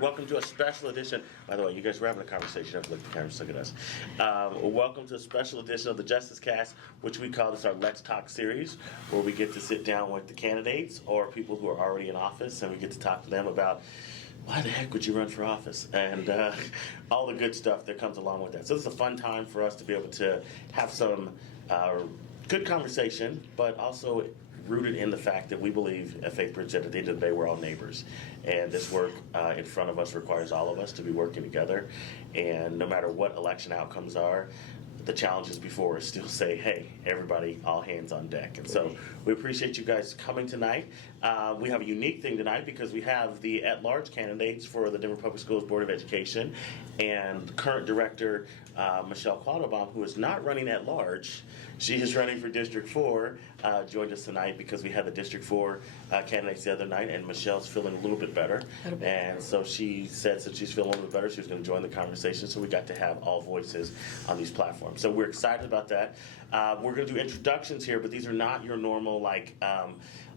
right, welcome to a special edition. By the way, you guys were having a conversation. I've looked at the camera, look at us. Welcome to a special edition of the Justice Cast, which we call this our Let's Talk series, where we get to sit down with the candidates or people who are already in office, and we get to talk to them about why the heck would you run for office? And all the good stuff that comes along with that. So this is a fun time for us to be able to have some good conversation, but also rooted in the fact that we believe at Faithbridge that at the end of the day we're all neighbors, and this work in front of us requires all of us to be working together, and no matter what election outcomes are, the challenges before us still say, hey, everybody, all hands on deck. And so we appreciate you guys coming tonight. We have a unique thing tonight because we have the at-large candidates for the Denver Public Schools Board of Education, and current director Michelle Quattlebaum, who is not running at large. She is running for District 4, joined us tonight because we had the District 4 candidates the other night, and Michelle's feeling a little bit better. And so she said since she's feeling a little bit better, she was going to join the conversation, so we got to have all voices on these platforms. So we're excited about that. We're going to do introductions here, but these are not your normal, like,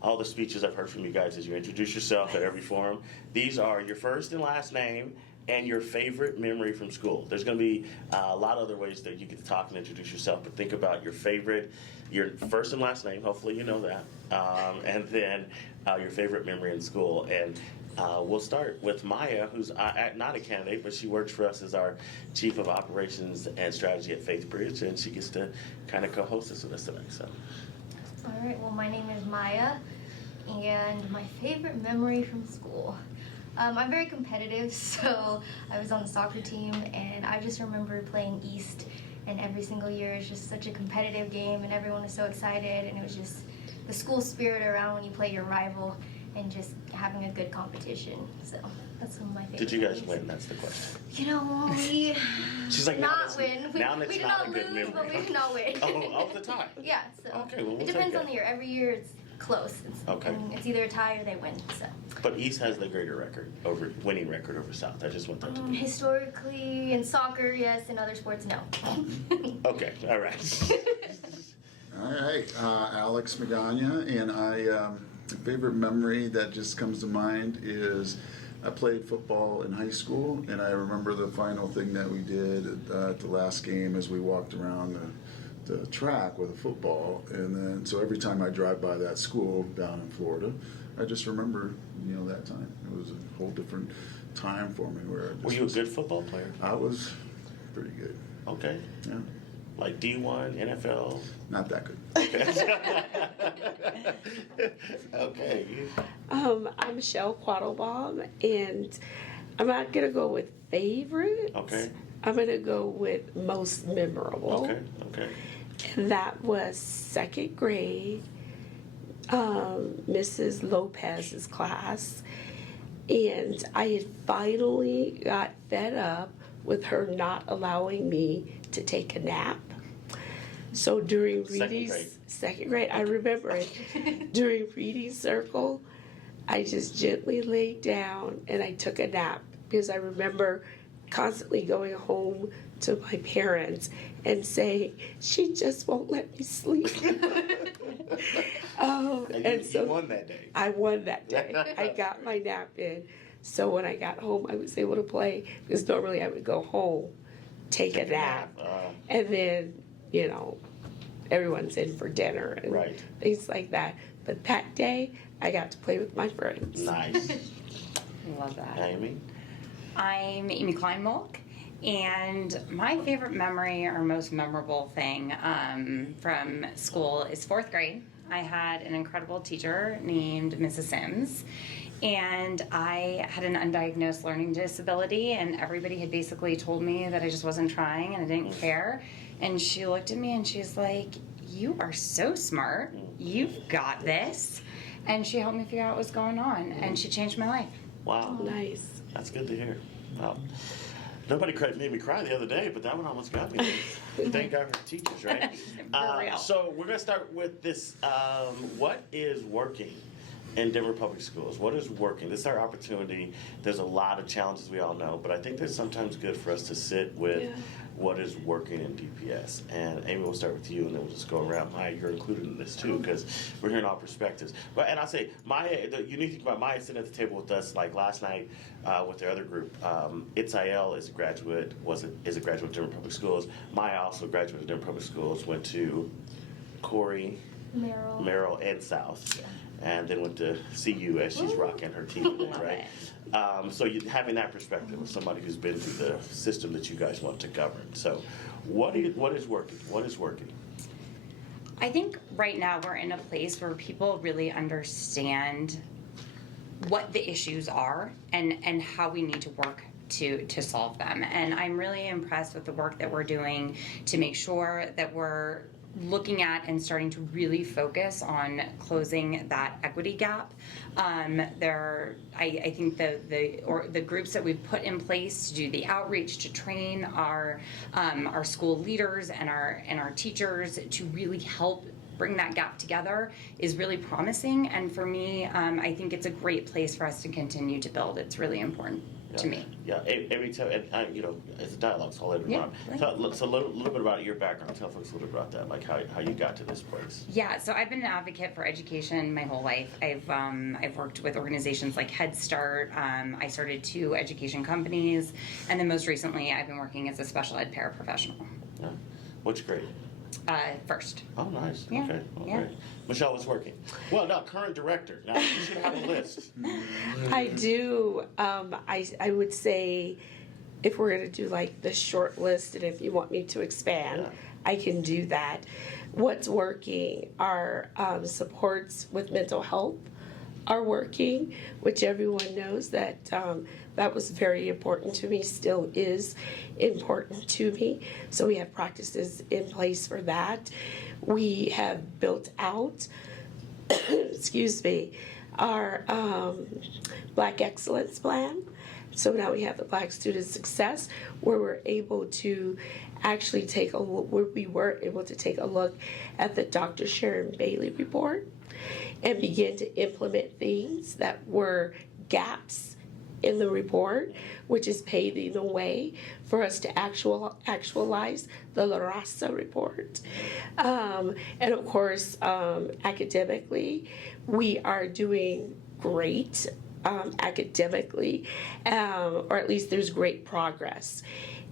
all the speeches I've heard from you guys is you introduce yourself at every forum. These are your first and last name and your favorite memory from school. There's going to be a lot of other ways that you get to talk and introduce yourself, but think about your first and last name, hopefully you know that, and then your favorite memory in school. And we'll start with Maya, who's not a candidate, but she works for us as our Chief of Operations and Strategy at Faithbridge, and she gets to kind of co-host this with us tonight. So. All right, well, my name is Maya, and my favorite memory from school. I'm very competitive, so I was on the soccer team, and I just remember playing East, and every single year is just such a competitive game, and everyone is so excited, and it was just the school spirit around when you play your rival, and just having a good competition. So that's one of my favorite Did you guys memories. win? That's the question. You know, we She's like, not win. Now that's we did not not a good lose, memory. but we did not win. Oh, the time. Yeah, so Okay, well, we'll it depends take on the year. Every year it's close. Okay. And it's either a tie or they win. So. But East has the greater winning record over South. I just want that to be. Historically, in soccer, yes. In other sports, no. Okay, all right. All right, Alex Magana, and the favorite memory that just comes to mind is I played football in high school, and I remember the final thing that we did at the last game as we walked around the track with a football, and then so every time I drive by that school down in Florida, I just remember that time. It was a whole different time for me. Were you a good football player? I was pretty good. Okay. Yeah. Like D1, NFL? Not that good. Okay. I'm Michelle Quattlebaum, and I'm not going to go with favorites. Okay. I'm going to go with most memorable. Okay. And that was second grade, Mrs. Lopez's class. And I had finally got fed up with her not allowing me to take a nap. So during second grade, I remember it. During reading circle, I just gently laid down and I took a nap because I remember constantly going home to my parents and saying, she just won't let me sleep. And so you won that day. I won that day. I got my nap in. So when I got home, I was able to play because normally I would go home, take a nap, and then, everyone's in for dinner and things like that. But that day, I got to play with my friends. Nice. Love that. Amy? I'm Amy Kleinmulk, and my favorite memory or most memorable thing from school is fourth grade. I had an incredible teacher named Mrs. Sims, and I had an undiagnosed learning disability, and everybody had basically told me that I just wasn't trying and I didn't care. And she looked at me and she's like, you are so smart. You've got this. And she helped me figure out what was going on, and she changed my life. Wow. Nice. That's good to hear. Wow. Nobody made me cry the other day, but that one almost got me. Thank God for teachers, right? For real. So we're going to start with this. What is working in Denver Public Schools? What is working? This is our opportunity. There's a lot of challenges we all know, but I think it's sometimes good for us to sit with what is working in DPS. And Amy, we'll start with you, and then we'll just go around. Maya, you're included in this too, because we're hearing all perspectives. But and I'll say, Maya, the unique thing about Maya sitting at the table with us, like last night with their other group, Itzael is a graduate of Denver Public Schools. Maya also graduated of Denver Public Schools, went to Corey, Merrill, and South. Yeah. And then went to CU as she's rocking her team today, right? So having that perspective of somebody who's been through the system that you guys want to govern. So what is working? What is working? I think right now we're in a place where people really understand what the issues are and how we need to work to solve them. And I'm really impressed with the work that we're doing to make sure that we're looking at and starting to really focus on closing that equity gap. I think the groups that we've put in place to do the outreach, to train our school leaders and our teachers to really help bring that gap together is really promising. And for me, I think it's a great place for us to continue to build. It's really important to me. Yeah, every time, and it's a dialogue, so I'll let it run. So a little bit about your background. Tell folks a little bit about that, like how you got to this place. Yeah, so I've been an advocate for education my whole life. I've worked with organizations like Head Start. I started 2 education companies, and then most recently, I've been working as a special ed paraprofessional. Yeah. Which grade? First. Oh, nice. Yeah. Okay. Well, Yeah. great. Michelle was working. Well, no, current director. Now you should have a list. I do. I would say if we're going to do like the short list, and if you want me to expand, I can do that. What's working are supports with mental health are working, which everyone knows that that was very important to me, still is important to me. So we have practices in place for that. We have built out, excuse me, our Black Excellence Plan. So now we have the Black Student Success, where we're able to actually take a look, where we were able to take a look at the Dr. Sharon Bailey report and begin to implement things that were gaps in the report, which is paving the way for us to actualize the La Raza report. And of course, academically, we are doing great academically, or at least there's great progress.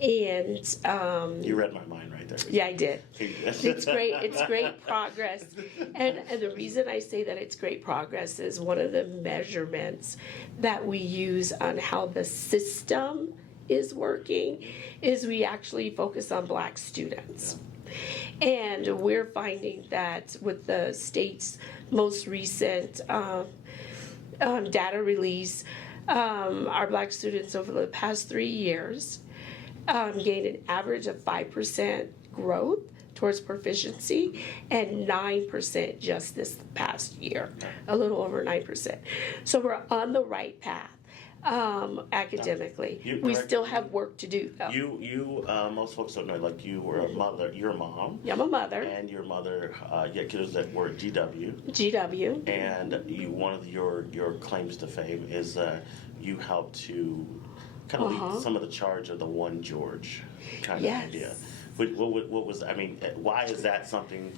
And you read my mind right there. yeah, I did. It's great. It's great progress. And the reason I say that it's great progress is one of the measurements that we use on how the system is working is we actually focus on Black students. And we're finding that with the state's most recent data release, our Black students over the past 3 years gained an average of 5% growth towards proficiency and 9% just this past year, a little over 9%. So we're on the right path academically. We still have work to do though. You most folks don't know, like you were a mother, you're a mom. Yeah, I'm a mother. And your mother, kiddos that were GW. GW. And one of your claims to fame is you helped to kind of lead some of the charge of the One George kind of idea. What was, I mean, why is that something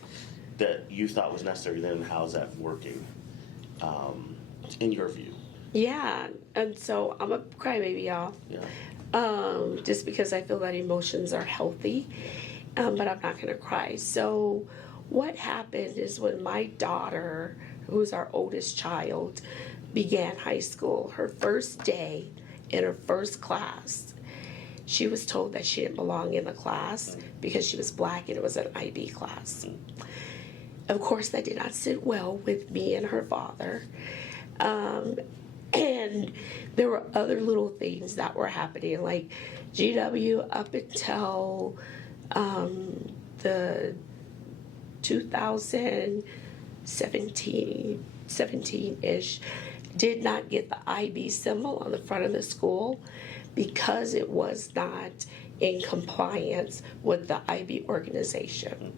that you thought was necessary then, and how's that working in your view? Yeah, and so I'm a crybaby, y'all. Yeah. Just because I feel that emotions are healthy, but I'm not gonna cry. So what happened is when my daughter, who was our oldest child, began high school, her first day in her first class, she was told that she didn't belong in the class because she was Black and it was an IB class. Of course, that did not sit well with me and her father. And there were other little things that were happening, like GW up until the 2017-ish did not get the IB symbol on the front of the school because it was not in compliance with the IB organization.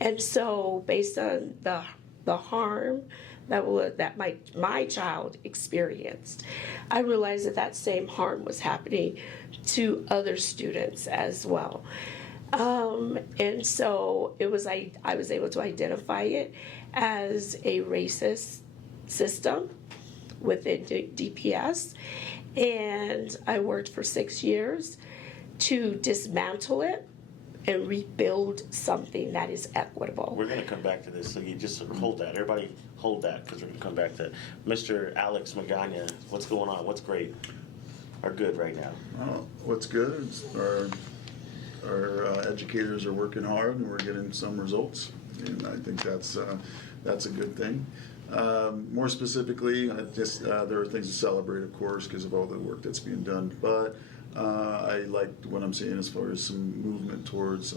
And so based on the the harm that my child experienced, I realized that same harm was happening to other students as well. And so I was able to identify it as a racist system within DPS, and I worked for 6 years to dismantle it and rebuild something that is equitable. We're going to come back to this, so you just hold that. Everybody hold that, because we're going to come back to it. Mr. Alex Magana, what's going on? What's great or good right now? What's good is our educators are working hard and we're getting some results, and I think that's a good thing. More specifically, there are things to celebrate, of course, because of all the work that's being done, but I like what I'm seeing as far as some movement towards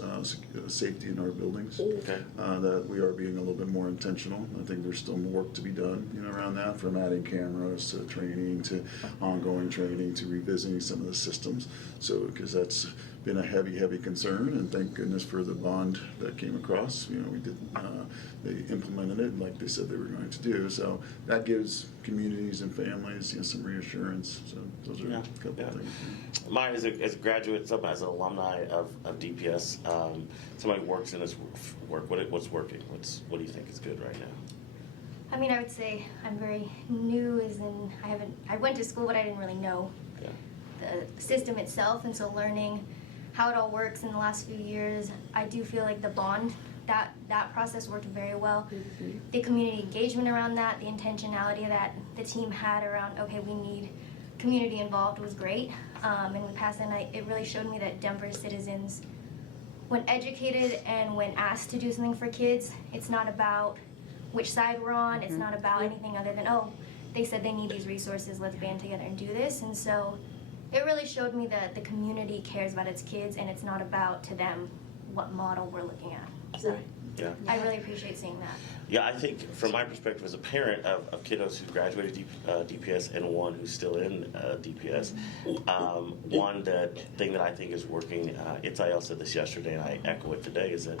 safety in our buildings. Okay. That we are being a little bit more intentional. I think there's still more work to be done, around that, from adding cameras to training to ongoing training to revisiting some of the systems. So, because that's been a heavy concern, and thank goodness for the bond that came across. They implemented it like they said they were going to do. So that gives communities and families, some reassurance. So those are a couple of things. Mine as a graduate, as an alumni of DPS, somebody works in this work. What's working? What do you think is good right now? I mean, I would say I'm very new, as in I went to school, but I didn't really know the system itself, and so learning how it all works in the last few years, I do feel like the bond, that process worked very well. Mm-hmm. The community engagement around that, the intentionality that the team had around, okay, we need community involved, was great. And we passed that night. It really showed me that Denver citizens, when educated and when asked to do something for kids, it's not about which side we're on. It's not about anything other than, they said they need these resources, let's band together and do this. And so it really showed me that the community cares about its kids, and it's not about, to them, what model we're looking at. So Yeah. I really appreciate seeing that. Yeah, I think from my perspective as a parent of kiddos who graduated DPS and one who's still in DPS, one thing that I think is working, Itzael said this yesterday and I echo it today, is that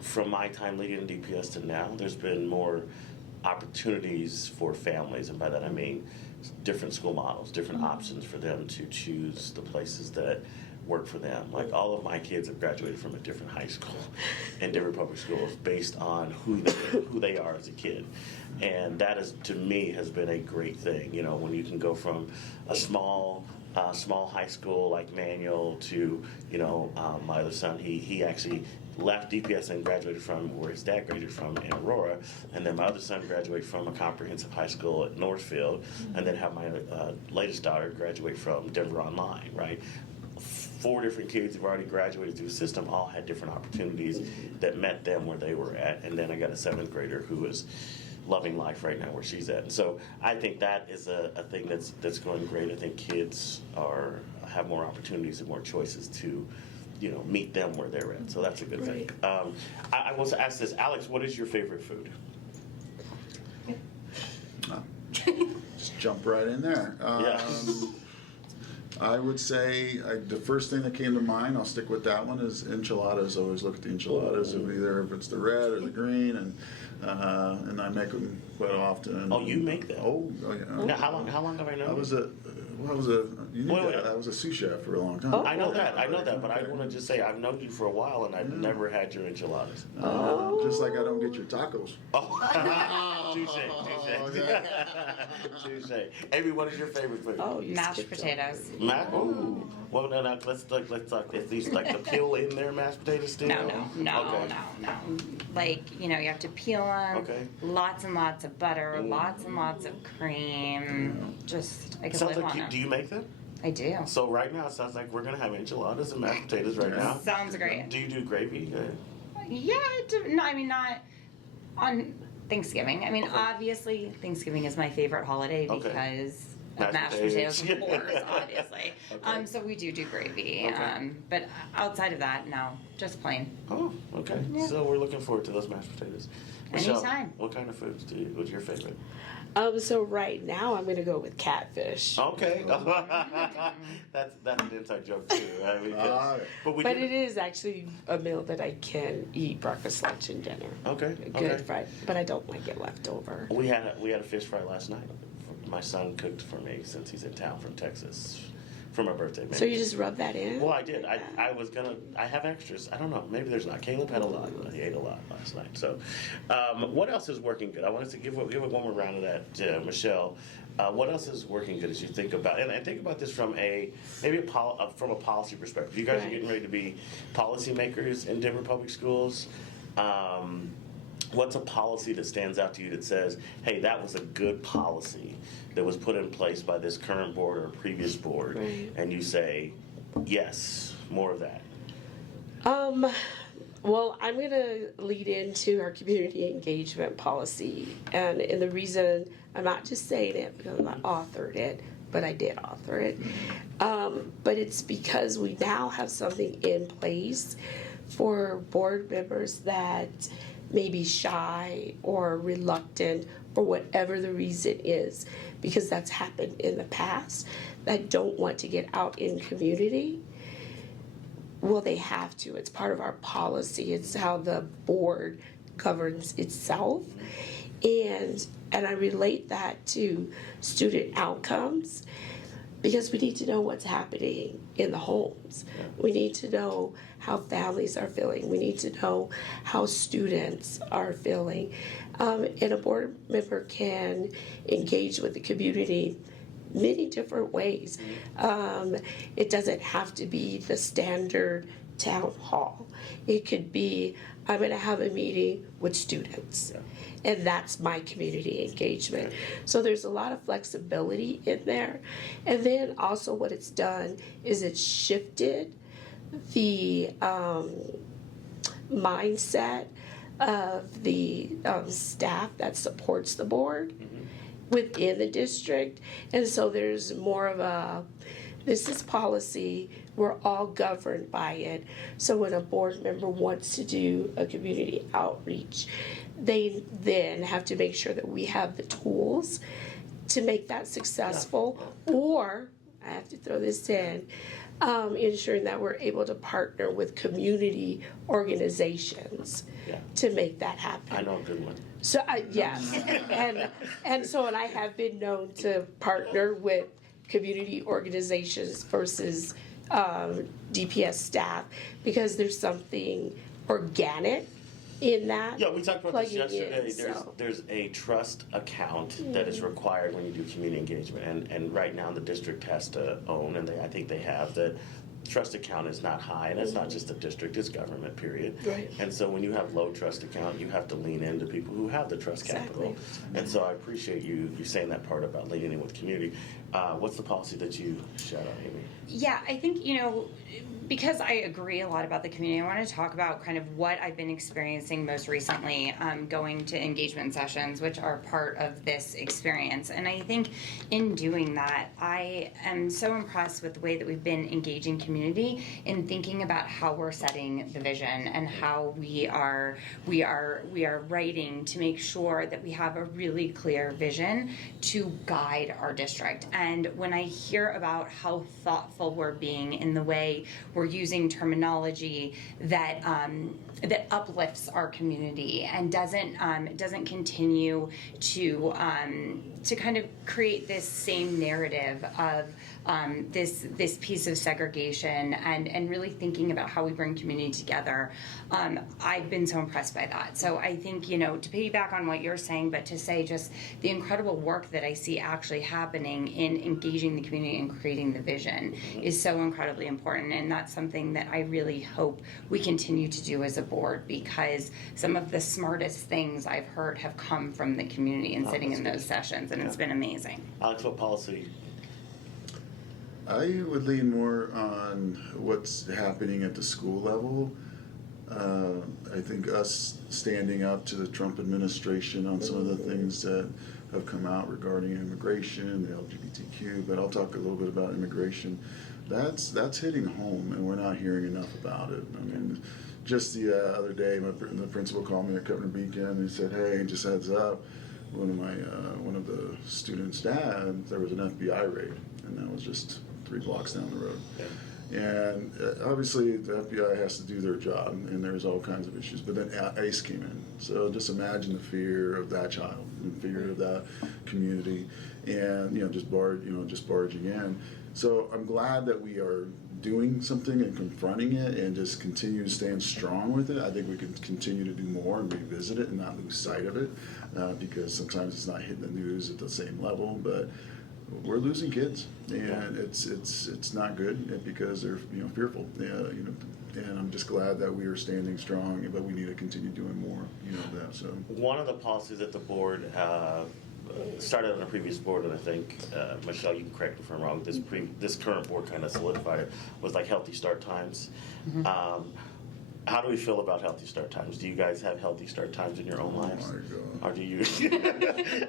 from my time leading DPS to now, there's been more opportunities for families, and by that I mean different school models, different options for them to choose the places that work for them. Like, all of my kids have graduated from a different high school and different public schools based on who they are as a kid, and that is, to me, has been a great thing. When you can go from a small high school like Manual to my other son, he actually left DPS and graduated from where his dad graduated from in Aurora, and then my other son graduated from a comprehensive high school at Northfield, and then have my latest daughter graduate from Denver Online, right? 4 different kids who've already graduated through the system, all had different opportunities that met them where they were at, and then I got a 7th grader who is loving life right now where she's at. And so I think that is a thing that's going great. I think kids have more opportunities and more choices to meet them where they're at. So that's a good thing. I will ask this, Alex, what is your favorite food? Just jump right in there. I would say the first thing that came to mind, I'll stick with that one, is enchiladas. I always look at the enchiladas of either if it's the red or the green, and I make them quite often. Oh, you make them? Oh yeah. Now, how long have I known? I was a sous chef for a long time. I know that, but I want to just say I've known you for a while, and I've never had your enchiladas. Just like I don't get your tacos. Oh, touche. Amy, what is your favorite food? Oh, you Mashed skipped potatoes. Ooh. Well, no, let's talk. Is these like the peel in their mashed potatoes still? No. Like, you have to peel them. Okay. Lots and lots of butter, lots and lots of cream. Just, I could Sounds live like on them. do you make them? I do. So right now it sounds like we're gonna have enchiladas and mashed potatoes right now. Sounds great. Do you do gravy? Yeah, no, I mean, not on Thanksgiving. I mean, Okay. obviously, Thanksgiving is my favorite holiday Okay. because of Mashed mashed potatoes, of potatoes. course, obviously. Okay. So we do gravy. Okay. But outside of that, no, just plain. Oh, okay. Yeah. So we're looking forward to those mashed potatoes. Michelle, Anytime. what kind of foods what's your favorite? So right now I'm gonna go with catfish. Okay. That's an inside joke too. I mean, but we But did it is actually a meal that I can eat breakfast, lunch, and dinner. Okay. Good fried, but I don't like it left over. We had a fish fry last night. My son cooked for me since he's in town from Texas for my birthday. So you just rub that in? Well, I did. I have extras. I don't know. Maybe there's not. Caleb had a lot. He ate a lot last night. So, what else is working good? I wanted to give it one more round of that, Michelle. What else is working good as you think about, and think about this from from a policy perspective. You guys are Right. getting ready to be policymakers in Denver Public Schools. What's a policy that stands out to you that says, hey, that was a good policy that was put in place by this current board or previous board, Right. and you say, yes, more of that? Well, I'm going to lead into our community engagement policy. And the reason I'm not just saying it because I authored it, but I did author it. But it's because we now have something in place for board members that may be shy or reluctant for whatever the reason is, because that's happened in the past, that don't want to get out in community. Well, they have to. It's part of our policy. It's how the board governs itself. And I relate that to student outcomes, because we need to know what's happening in the homes. We need to know how families are feeling. We need to know how students are feeling. And a board member can engage with the community many different ways. It doesn't have to be the standard town hall. It could be, I'm going to have a meeting with students. And that's my community engagement. So there's a lot of flexibility in there. And then also what it's done is it's shifted the mindset of the staff that supports the board within the district. And so there's more of this is policy, we're all governed by it. So when a board member wants to do a community outreach, they then have to make sure that we have the tools to make that successful. Or, I have to throw this in, ensuring that we're able to partner with community organizations to make that happen. I know a good one. So yes, and I have been known to partner with community organizations versus DPS staff, because there's something organic in that. Yeah, we talked about this plugging yesterday. in, There's a trust account that is required when you do community engagement, and right now the district has to own, and I think they have the trust account is not high, and it's not just the district, it's government, period. Right. And so when you have low trust account, you have to lean into people who have the trust capital. And so I appreciate you saying that part about leaning in with community. What's the policy that you shout out, Amy? Yeah, I think, because I agree a lot about the community, I want to talk about kind of what I've been experiencing most recently, going to engagement sessions, which are part of this experience. And I think in doing that, I am so impressed with the way that we've been engaging community in thinking about how we're setting the vision and how we are writing to make sure that we have a really clear vision to guide our district. And when I hear about how thoughtful we're being in the way we're using terminology that uplifts our community and doesn't continue to kind of create this same narrative of this piece of segregation and really thinking about how we bring community together. I've been so impressed by that. So I think, to piggyback on what you're saying, but to say just the incredible work that I see actually happening in engaging the community and creating the vision is so incredibly important. And that's something that I really hope we continue to do as a board, because some of the smartest things I've heard have come from the community and sitting in those sessions, and it's been amazing. Alex, what policy? I would lean more on what's happening at the school level. I think us standing up to the Trump administration on some of the things that have come out regarding immigration, the LGBTQ, but I'll talk a little bit about immigration. That's hitting home, and we're not hearing enough about it. I mean, just the other day, the principal called me at Governor Beacon and he said, "Hey, just heads up, one of the students' dad, there was an FBI raid, and that was just 3 blocks down the road." Yeah. And obviously the FBI has to do their job, and there's all kinds of issues. But then ICE came in, so just imagine the fear of that child, and fear of that community, and just barging in. So I'm glad that we are doing something and confronting it, and just continue staying strong with it. I think we can continue to do more and revisit it and not lose sight of it, because sometimes it's not hitting the news at the same level, but we're losing kids, and it's not good because they're fearful, and I'm just glad that we are standing strong, but we need to continue doing more, that. So One of the policies that the board started on a previous board, and I think Michelle, you can correct me if I'm wrong. This current board kind of solidified it, was like healthy start times. How do we feel about healthy start times? Do you guys have healthy start times in your own lives? my God. Or do you?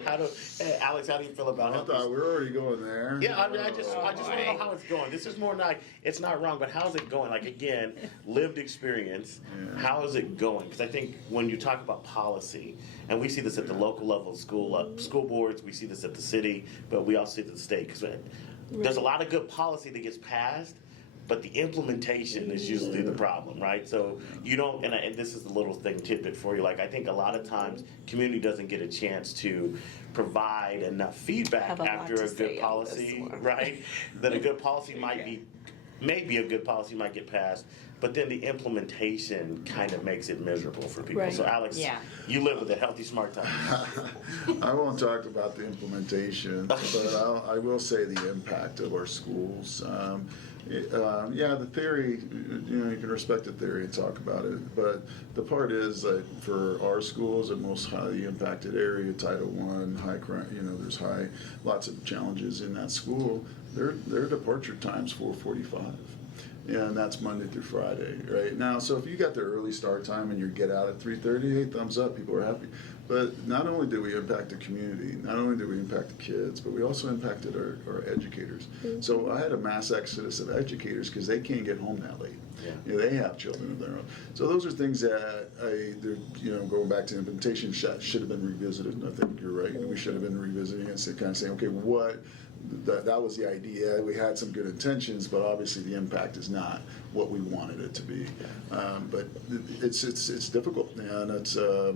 Alex, how do you feel about I healthy? thought we're already going there. Yeah, I just want to know how it's going. This is more like, it's not wrong, but how's it going? Like, again, lived experience. Yeah. How is it going? Because I think when you talk about policy, and we see this at the local level of school boards, we see this at the city, but we also see it at the state. Because there's a lot of good policy that gets passed, but the implementation is usually the problem, right? So you don't, and this is a little tidbit for you. Like, I think a lot of times community doesn't get a chance to provide enough feedback Have a lot after to a say good on this policy, one. right? That a good policy maybe a good policy might get passed, but then the implementation kind of makes it miserable for people. Right. So Alex, Yeah. you live with a healthy smart time. I won't talk about the implementation, but I will say the impact of our schools. The theory, you can respect the theory and talk about it, but the part is that for our schools, the most highly impacted area, Title I, high crime, there's lots of challenges in that school. Their departure time's 4:45. And that's Monday through Friday, right? Now, so if you got the early start time and you get out at 3:30, hey, thumbs up, people are happy. But not only did we impact the community, not only did we impact the kids, but we also impacted our educators. So I had a mass exodus of educators because they can't get home that late. Yeah. They have children of their own. So those are things that going back to implementation should have been revisited. And I think you're right. We should have been revisiting it and kind of saying, okay, that was the idea. We had some good intentions, but obviously the impact is not what we wanted it to be. But it's difficult, and it's a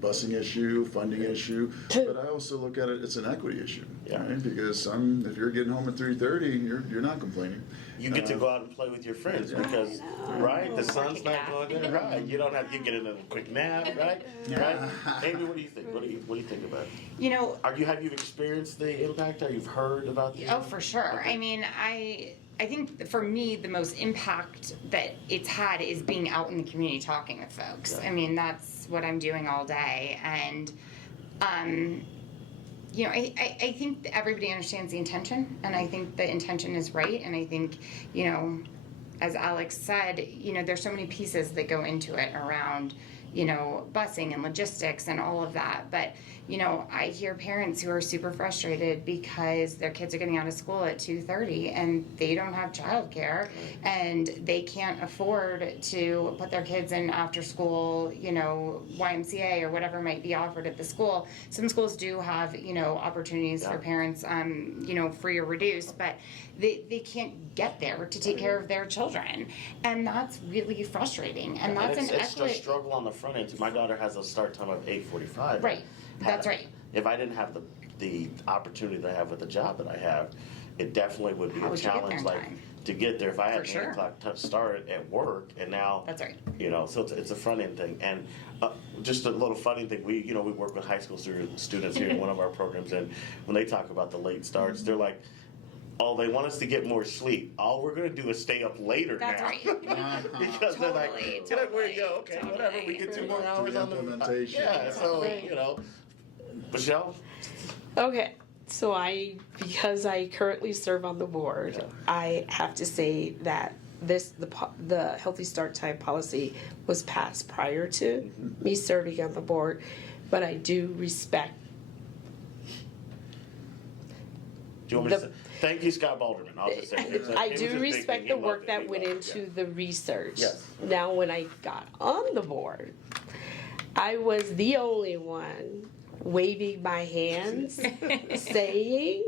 busing issue, funding issue. But I also look at it; it's an equity issue, right? Because if you're getting home at 3:30, you're not complaining. You get to go out and play with your friends because, right, the sun's not going there, right? You don't have, you get in a quick nap, right? Right? Amy, what do you think? What do you think about it? Have you experienced the impact, or you've heard about the? Oh, for sure. Okay. I mean, I think for me, the most impact that it's had is being out in the community talking with folks. Yeah. I mean, that's what I'm doing all day. And, I think that everybody understands the intention, and I think the intention is right. And I think, as Alex said, there's so many pieces that go into it around, busing and logistics and all of that. But, I hear parents who are super frustrated because their kids are getting out of school at 2:30 and they don't have childcare, and they can't afford to put their kids in after school, YMCA or whatever might be offered at the school. Some schools do have, opportunities for parents, free or reduced, but they can't get there to take care of their children. And that's really frustrating. And that's it's a struggle on the front end. My daughter has a start time of 8:45. Right. That's right. If I didn't have the opportunity that I have with the job that I have, it definitely would be How a would you get there challenge. in Like time? to get there, if I had For an sure. 8 o'clock start at work, and now That's right. so it's a front end thing. And just a little funny thing, we work with high school students here in one of our programs, and when they talk about the late starts, they're like, oh, they want us to get more sleep. All we're going to do is stay up later That's now. right. Because they're like, Totally. okay, whatever, we get 2 more hours on the implementation. so, Michelle? Okay, so because I currently serve on the board, I have to say that the Healthy Start Time policy was passed prior to me serving on the board, but I do respect Do you want me to Thank you, Scott Balderman. I'll just say it was I his do big respect thing. the He work loved it. that He went loved it. into the research. Yes. Now, when I got on the board, I was the only one waving my hands, saying,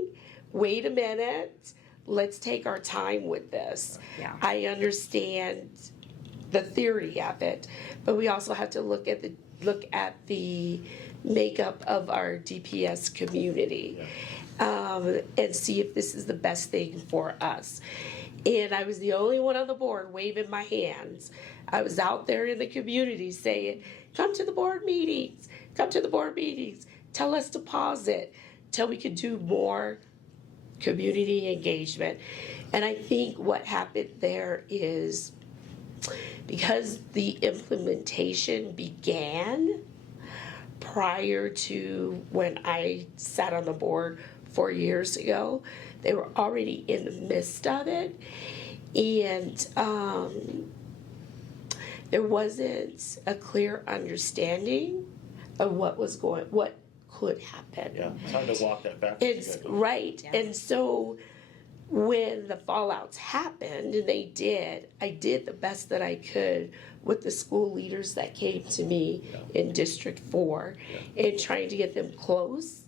wait a minute, let's take our time with this. Yeah. I understand the theory of it, but we also have to look at the makeup of our DPS community, and see if this is the best thing for us. And I was the only one on the board waving my hands. I was out there in the community saying, come to the board meetings, come to the board meetings, tell us to pause it, till we could do more community engagement. And I think what happened there is, because the implementation began prior to when I sat on the board 4 years ago, they were already in the midst of it, and there wasn't a clear understanding of what could happen. Yeah, it's hard to walk that back. It's right. Yeah. And so when the fallouts happened, and I did the best that I could with the school leaders that came to me in District 4, and trying to get them close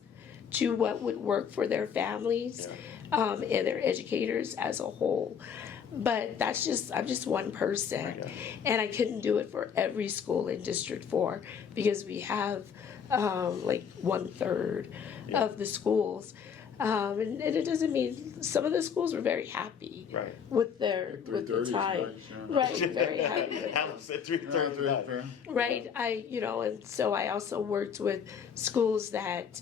to what would work for their families, and their educators as a whole. But I'm just one person, and I couldn't do it for every school in District 4, because we have like 1/3 of the schools. And it doesn't mean, some of the schools were very happy Right. with the 3:30 is time. nice, yeah. Right, very happy. Alan said 3:30. Fair. Right, and so I also worked with schools that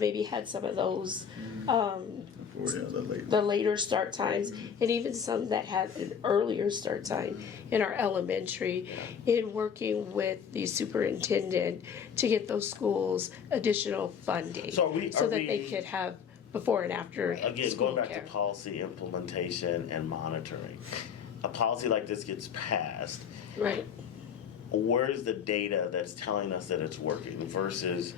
maybe had some of those, the later start times, and even some that had an earlier start time in our elementary, in working with the superintendent to get those schools additional funding. So that they could have before and after Again, school going back care. to policy implementation and monitoring. A policy like this gets passed, Right, where's the data that's telling us that it's working versus,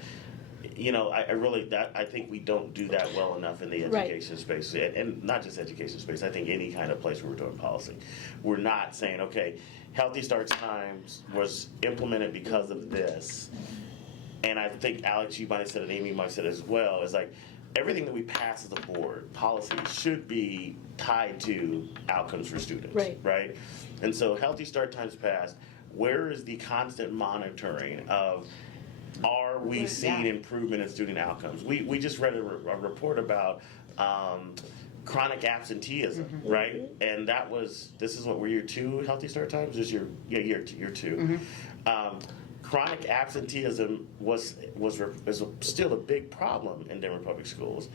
I think we don't do that well enough in the Right. education space, and not just education space. I think any kind of place where we're doing policy, we're not saying, okay, Healthy Start Times was implemented because of this, and I think Alex, you might have said it, Amy might have said it as well. Is like everything that we pass as a board policy should be tied to outcomes for students, Right. And so Healthy Start Times passed. Where is the constant monitoring of, are we seeing improvement in student outcomes? We just read a report about chronic absenteeism, right? And this is what we're year 2 Healthy Start Times? Year 2. Chronic absenteeism is still a big problem in Denver Public Schools.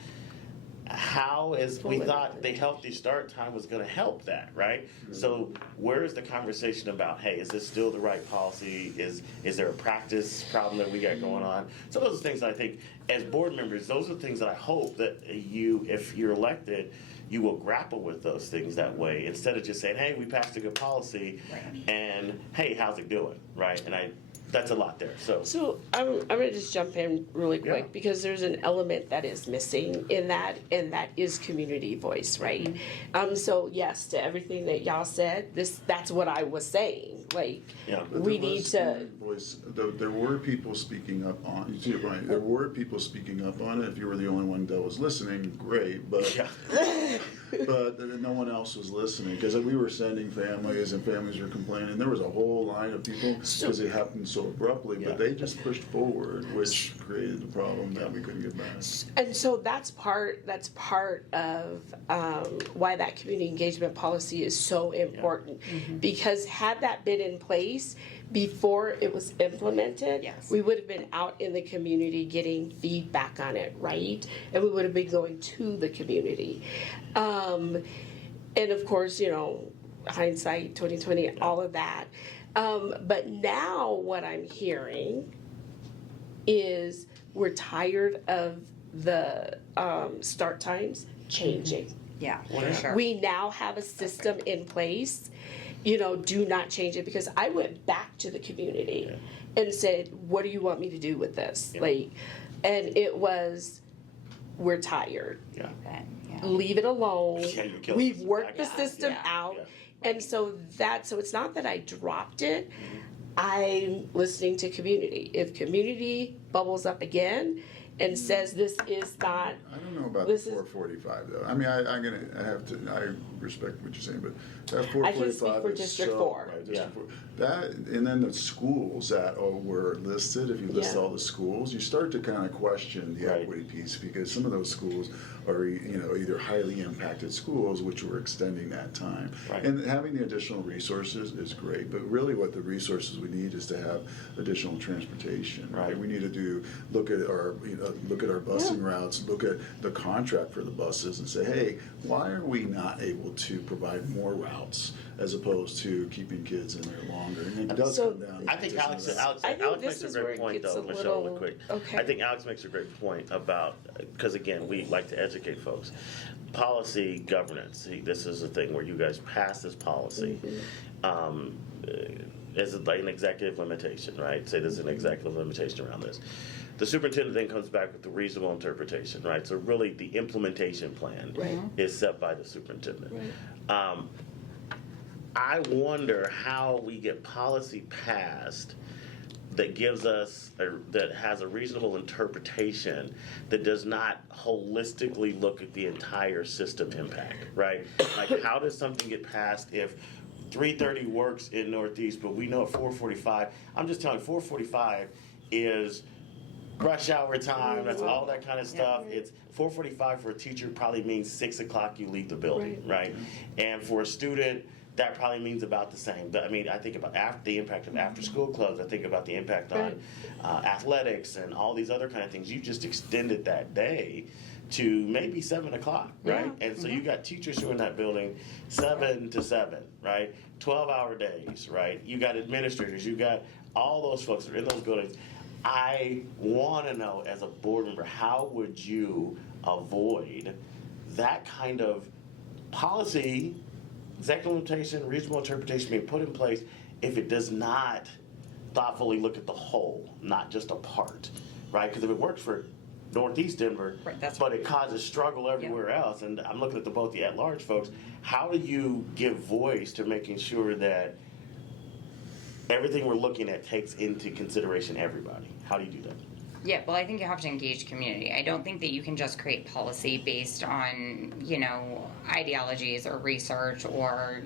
We thought the Healthy Start Time was going to help that, right? So where is the conversation about, hey, is this still the right policy? Is there a practice problem that we got going on? So those are things that I think, as board members, those are things that I hope that you, if you're elected, you will grapple with those things that way, instead of just saying, hey, we passed a good policy, and hey, how's it doing, right? And that's a lot there. So I'm gonna just jump in really quick, because there's an element that is missing in that, and that is community voice, right? So yes, to everything that y'all said, that's what I was saying. Like, But we there need was to. voice, there were people speaking up on. You see it, right? There were people speaking up on it. If you were the only one that was listening, great. But but no one else was listening, because we were sending families, and families were complaining. There was a whole line of people, because it happened so abruptly. But they just pushed forward, which created the problem that we couldn't get back. And so that's part of why that community engagement policy is so important, because had that been in place before it was implemented, we would have been out in the community getting feedback on it, right? And we would have been going to the community. And of course, hindsight, 2020, all of that. But now what I'm hearing is we're tired of the start times changing. Yeah, for sure. We now have a system in place, do not change it, because I went back to the community and said, what do you want me to do with this? And it was, we're tired. Yeah. Yeah. Leave it alone. Yeah, you're killing We've us. worked the Yeah, system yeah, out. yeah. And so it's not that I dropped it. I'm listening to community. If community bubbles up again and says this is not, I don't know about This the is- 445 though. I mean, I respect what you're saying, but that I can speak 445 for is District so, 4. right, District Yeah. 4. That, and then the schools that were listed, if you list Yeah. all the schools, you start to kind of question the Right. equity piece, because some of those schools are, either highly impacted schools, which were extending that time. Right. And having the additional resources is great, but really what the resources we need is to have additional transportation, right? Right. We need to look at our busing routes, look at the contract for the buses and say, hey, why are we not able to provide more routes as opposed to keeping kids in there longer? And it does So- come down to I think just Alex that. I think Alex this makes a is where great it point gets though, a Michelle, real little- quick. okay. I think Alex makes a great point about, because again, we like to educate folks. Policy governance, this is a thing where you guys pass this policy. As like an executive limitation, right? Say there's an executive limitation around this. The superintendent then comes back with the reasonable interpretation, right? So really the implementation plan Right. is set by the superintendent. Right. I wonder how we get policy passed that gives us, that has a reasonable interpretation that does not holistically look at the entire system impact, right? Like how does something get passed if 3:30 works in Northeast, but we know at 4:45, I'm just telling you, 4:45 is rush hour time, that's all that kind of stuff. It's 4:45 for a teacher probably means 6 o'clock you leave the building, right? And for a student, that probably means about the same. But I mean, I think about the impact of after school clubs. I think about the impact on athletics and all these other kind of things. You just extended that day to maybe 7 o'clock, right? Yeah. And so you got teachers who are in that building 7 to 7, right? 12-hour days, right? You got administrators, you got all those folks that are in those buildings. I want to know, as a board member, how would you avoid that kind of policy, executive limitation, reasonable interpretation being put in place if it does not thoughtfully look at the whole, not just a part, right? Because if it works for Northeast Denver, Right, that's but it causes struggle everywhere else, and I'm looking at both the at-large folks, how do you give voice to making sure that everything we're looking at takes into consideration everybody? How do you do that? Yeah, well, I think you have to engage community. I don't think that you can just create policy based on, ideologies or research or,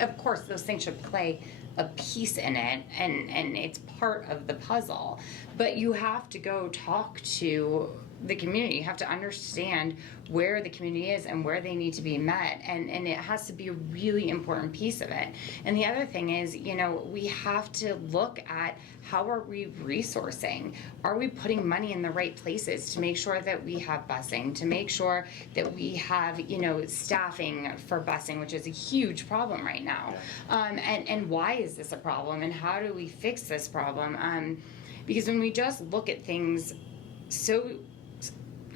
of course, those things should play a piece in it and it's part of the puzzle. But you have to go talk to the community. You have to understand where the community is and where they need to be met. And it has to be a really important piece of it. And the other thing is, we have to look at how are we resourcing? Are we putting money in the right places to make sure that we have busing, to make sure that we have, staffing for busing, which is a huge problem right now. And why is this a problem? And how do we fix this problem? Because when we just look at things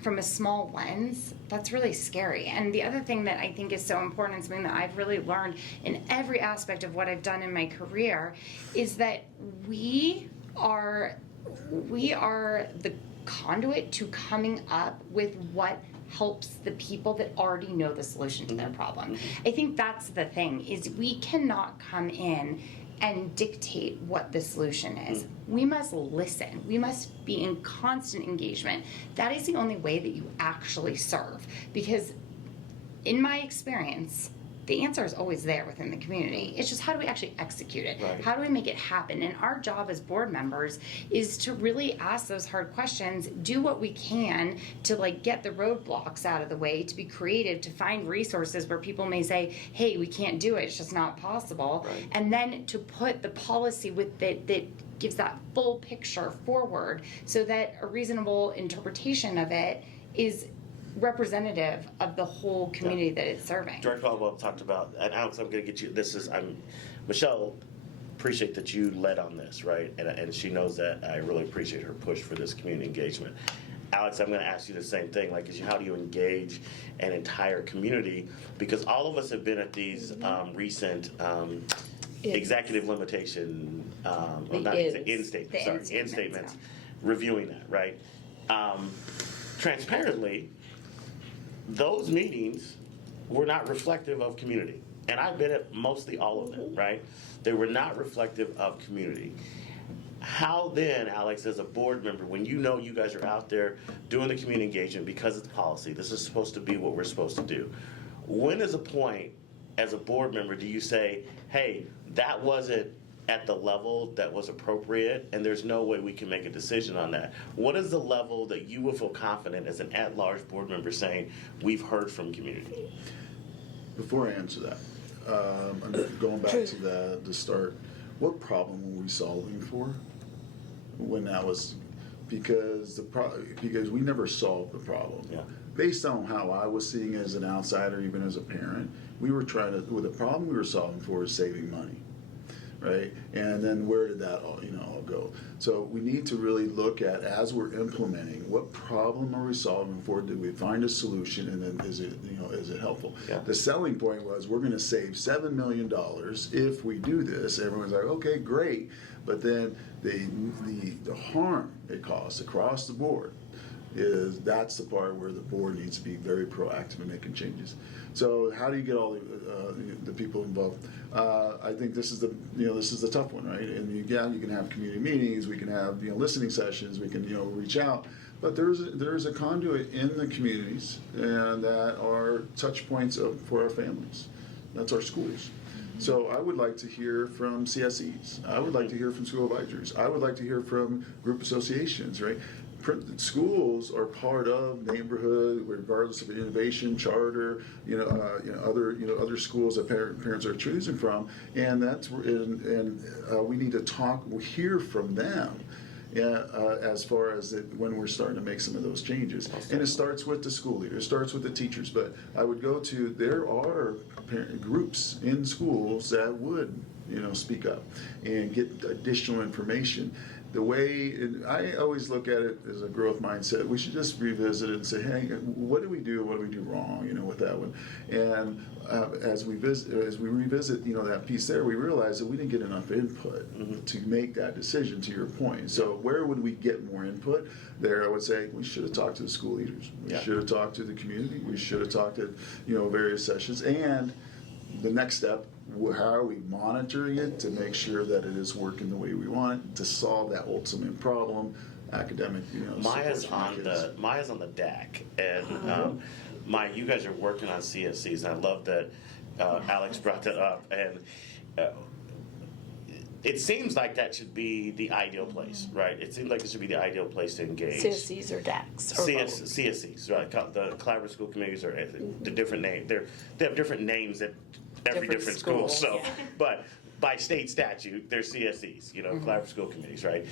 from a small lens, that's really scary. And the other thing that I think is so important, and something that I've really learned in every aspect of what I've done in my career, is that we are the conduit to coming up with what helps the people that already know the solution to their problem. I think that's the thing, is we cannot come in and dictate what the solution is. We must listen. We must be in constant engagement. That is the only way that you actually serve. Because in my experience, the answer is always there within the community. It's just how do we actually execute it? Right. How do we make it happen? And our job as board members is to really ask those hard questions, do what we can to get the roadblocks out of the way, to be creative, to find resources where people may say, hey, we can't do it, it's just not possible. Right. And then to put the policy with that gives that full picture forward so that a reasonable interpretation of it is representative of the whole community that it's serving. Director Caldwell talked about, and Alex, I'm going to get you. Michelle. Appreciate that you led on this, right? And she knows that I really appreciate her push for this community engagement. Alex, I'm going to ask you the same thing. How do you engage an entire community? Because all of us have been at these recent executive limitation, end statements, reviewing that, right? Transparently, those meetings were not reflective of community. And I've been at mostly all of them, right? They were not reflective of community. How then, Alex, as a board member, when you know you guys are out there doing the community engagement because it's policy, this is supposed to be what we're supposed to do, when is a point as a board member do you say, hey, that wasn't at the level that was appropriate and there's no way we can make a decision on that? What is the level that you will feel confident as an at-large board member saying, we've heard from community? Before I answer that, I'm going back to the start. What problem were we solving for when that was? Because we never solved the problem. Yeah. Based on how I was seeing it as an outsider, even as a parent, we were trying to. Well, the problem we were solving for is saving money, right? And then where did that all go? So we need to really look at, as we're implementing, what problem are we solving for? Did we find a solution, and then is it helpful? Yeah. The selling point was we're going to save $7 million if we do this. Everyone's like, okay, great, but then the harm it causes across the board that's the part where the board needs to be very proactive in making changes. So how do you get all the people involved? I think this is the tough one, right? And you can have community meetings, we can have listening sessions, we can reach out, but there's a conduit in the communities, and that are touch points for our families. That's our schools. So I would like to hear from CSEs. I would like to hear from school advisories. I would like to hear from group associations, right? Schools are part of neighborhood, regardless of innovation, charter, other schools that parents are choosing from, and we need to hear from them. As far as when we're starting to make some of those changes. And it starts with the school leader, it starts with the teachers, but I would go to, there are parent groups in schools that would, speak up and get additional information. The way, I always look at it as a growth mindset, we should just revisit it and say, hey, what do we do wrong, with that one? And as we revisit, that piece there, we realize that we didn't get enough input to make that decision, to your point. So where would we get more input? There, I would say we should have talked to the school leaders. We should have talked to the community. We should have talked to, various sessions. And the next step, how are we monitoring it to make sure that it is working the way we want it to solve that ultimate problem, academic, Maya's on the DAC, and Maya, you guys are working on CSCs, and I love that Alex brought that up, and it seems like that should be the ideal place, right? It seems like it should be the ideal place to engage. CSCs or DACs? Or both? CSCs, right? The collaborative school committees are the different name. They have different names at every different school. So, but by state statute, they're CSCs. Collaborative school committees, right?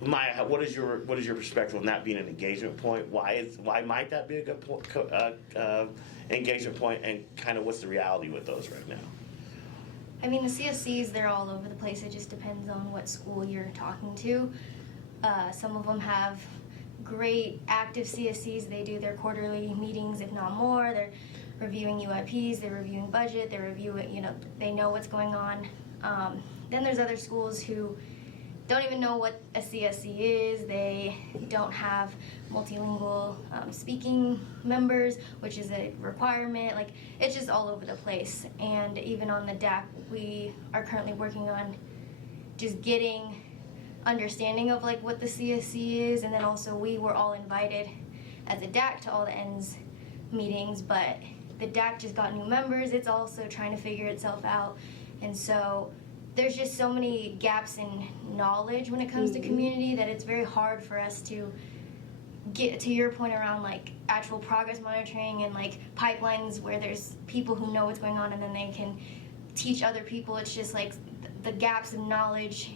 Maya, what is your perspective on that being an engagement point? Why might that be a good engagement point, and kind of what's the reality with those right now? I mean, the CSCs, they're all over the place. It just depends on what school you're talking to. Some of them have great active CSCs. They do their quarterly meetings, if not more. They're reviewing UIPs, they're reviewing budget, they're reviewing, they know what's going on. Then there's other schools who don't even know what a CSC is. They don't have multilingual speaking members, which is a requirement. Like, it's just all over the place. And even on the DAC, we are currently working on just getting understanding of what the CSC is, and then also we were all invited as a DAC to all the ends meetings, but the DAC just got new members. It's also trying to figure itself out, and so there's just so many gaps in knowledge when it comes to community that it's very hard for us to get to your point around actual progress monitoring and pipelines where there's people who know what's going on and then they can teach other people. It's just the gaps in knowledge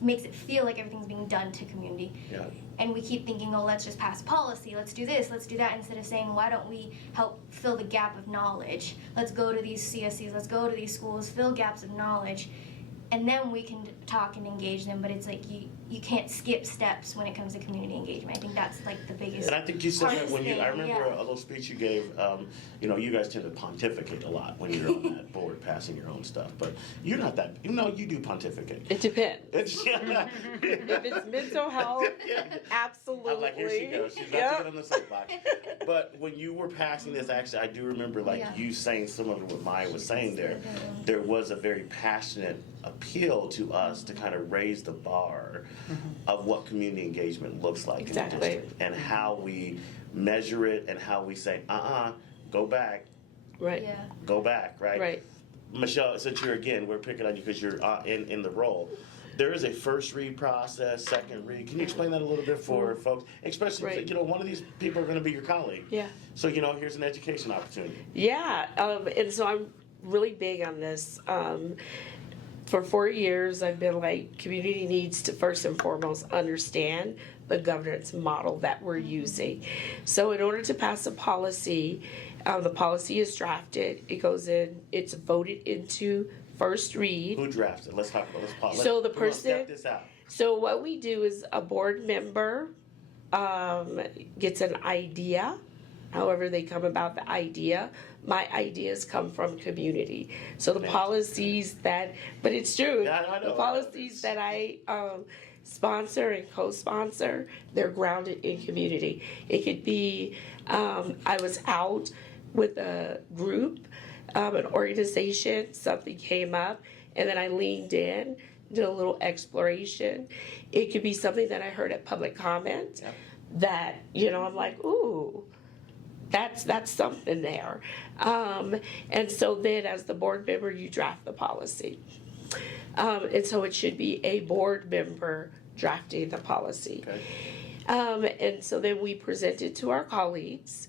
makes it feel like everything's being done to community. Yeah. And we keep thinking, oh, let's just pass policy, let's do this, let's do that, instead of saying, why don't we help fill the gap of knowledge? Let's go to these CSCs, let's go to these schools, fill gaps of knowledge, and then we can talk and engage them. But it's you can't skip steps when it comes to community engagement. I think that's like the biggest. And I think you said that hardest when you, thing, I remember yeah. a little speech you gave, you guys tend to pontificate a lot when you're on that board passing your own stuff, but you're not that, you do pontificate. It depends. It's, If it's mental health, absolutely. I'm like, here she goes. She's about to get on the soapbox. But when you were passing this, actually, I do remember Yeah. you saying some of what Maya was saying there. There was a very passionate appeal to us to kind of raise the bar of what community engagement looks like in the Exactly. district and how we measure it and how we say, go back, Right. Yeah. go back, right? Right. Michelle, since we're picking on you because you're in the role. There is a first read process, second read. Can you explain that a little bit for folks? Especially, Right. one of these people are going to be your colleague. Yeah. So, here's an education opportunity. Yeah, and so I'm really big on this. For 4 years, I've been like, community needs to first and foremost understand the governance model that we're using. So in order to pass a policy, the policy is drafted, it goes in, it's voted into first read. Who drafts it? Let's talk about this policy. So the We're gonna step person- this out. So what we do is a board member gets an idea, however they come about the idea. My ideas come from community. So the policies that, but it's true. Yeah, I know. The policies that I sponsor and co-sponsor, they're grounded in community. It could be, I was out with a group, an organization, something came up, and then I leaned in, did a little exploration. It could be something that I heard at public comment that, I'm like, ooh, that's something there. And so then as the board member, you draft the policy. And so it should be a board member drafting the policy. Okay. And so then we present it to our colleagues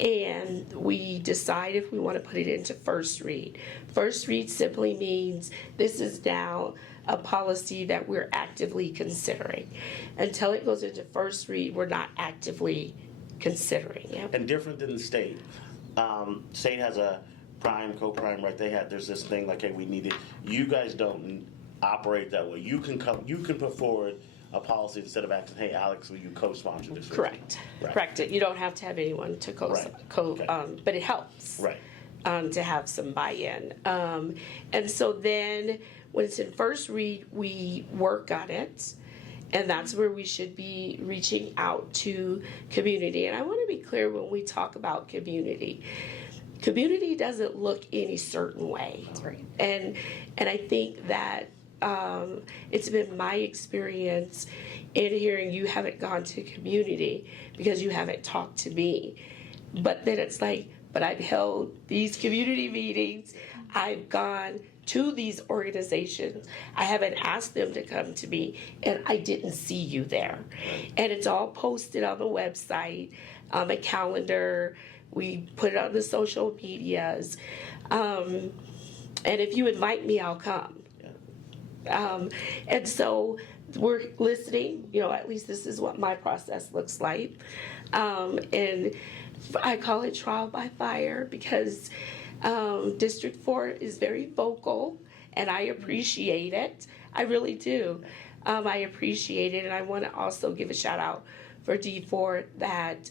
and we decide if we want to put it into first read. First read simply means this is now a policy that we're actively considering. Until it goes into first read, we're not actively considering it. And different than the state. State has a prime, co-prime, right? There's this thing like, hey, we need it. You guys don't operate that way. You can put forward a policy instead of acting, hey, Alex, will you co-sponsor this? Correct. Right. Correct. You don't have to have anyone to Right. Okay. but it helps. Right. To have some buy-in. And so then when it's in first read, we work on it. And that's where we should be reaching out to community. And I want to be clear when we talk about community. Community doesn't look any certain way. That's right. And I think that it's been my experience in hearing you haven't gone to community because you haven't talked to me. But then it's like, but I've held these community meetings, I've gone to these organizations, I haven't asked them to come to me, and I didn't see you there. And it's all posted on the website, on the calendar, we put it on the social medias. And if you invite me, I'll come. And so we're listening, at least this is what my process looks like. And I call it trial by fire because District 4 is very vocal and I appreciate it. I really do. I appreciate it, and I want to also give a shout out for D4 that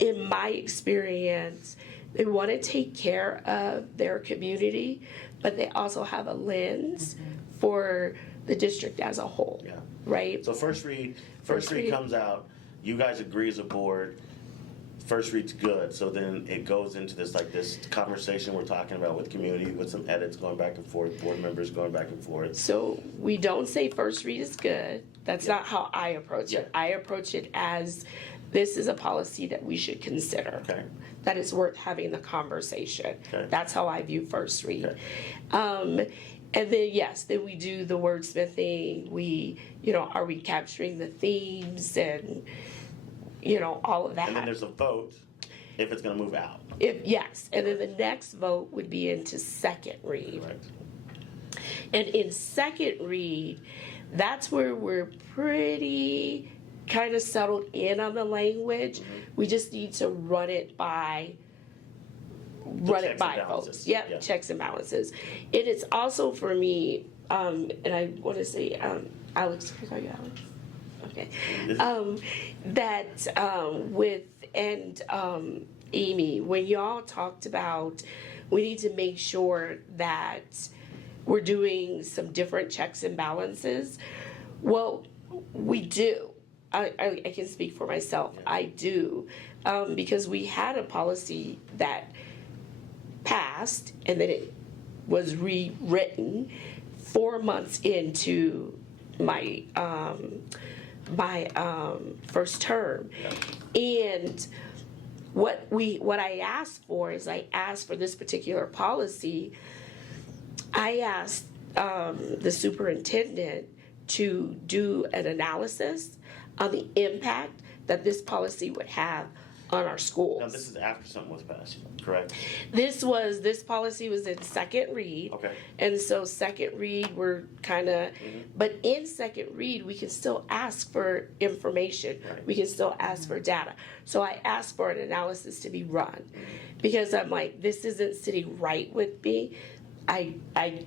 in my experience, they want to take care of their community, but they also have a lens for the district as a whole, Yeah. right? So first read read. comes out. You guys agree as a board. First read's good. So then it goes into this conversation we're talking about with community, with some edits going back and forth, board members going back and forth. So we don't say first read is good. That's not how I approach it. Yeah. I approach it as this is a policy that we should consider. Okay. That is worth having the conversation. Okay. That's how I view first read. Okay. And then yes, then we do the wordsmithing. We, are we capturing the themes and all of that. And then there's a vote if it's going to move out. Yes, and then the next vote would be into second read. Right. And in second read, that's where we're pretty kind of settled in on the language. We just need to run it by checks and votes. balances. Yep, Yeah. checks and balances. It is also for me and I want to say, Alex, can I call you Alex? Okay. With Amy, when y'all talked about we need to make sure that we're doing some different checks and balances, well, we do. I can speak for myself. I do. Because we had a policy that passed and then it was rewritten 4 months into my first term. And what I asked for is I asked for this particular policy. I asked the superintendent to do an analysis on the impact that this policy would have on our schools. Now, this is after something was passed, correct? This policy was in second read. Okay. And so second read, we're kind of, but in second read, we can still ask for information. Right. We can still ask for data. So I asked for an analysis to be run because I'm like, this isn't sitting right with me. I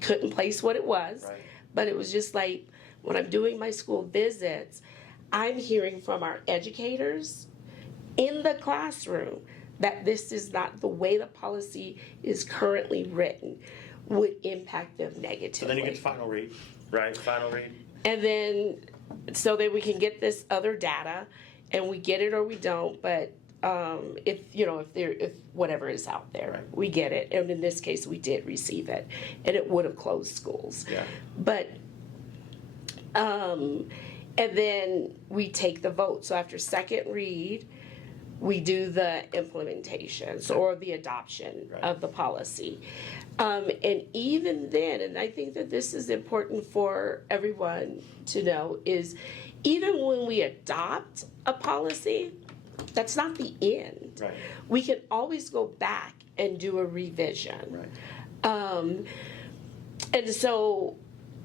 couldn't place what it was, Right. but it was just like when I'm doing my school visits, I'm hearing from our educators in the classroom that this is not the way the policy is currently written would impact them negatively. So then you get to final read, right? Final read. And then, so that we can get this other data, and we get it or we don't, but if whatever is out there, Right. we get it. And in this case, we did receive it, and it would have closed schools. Yeah. But, and then we take the vote. So after second read, we do the implementations or the adoption Right. of the policy. And even then, and I think that this is important for everyone to know, is even when we adopt a policy, that's not the end. Right. We can always go back and do a revision. Right. And so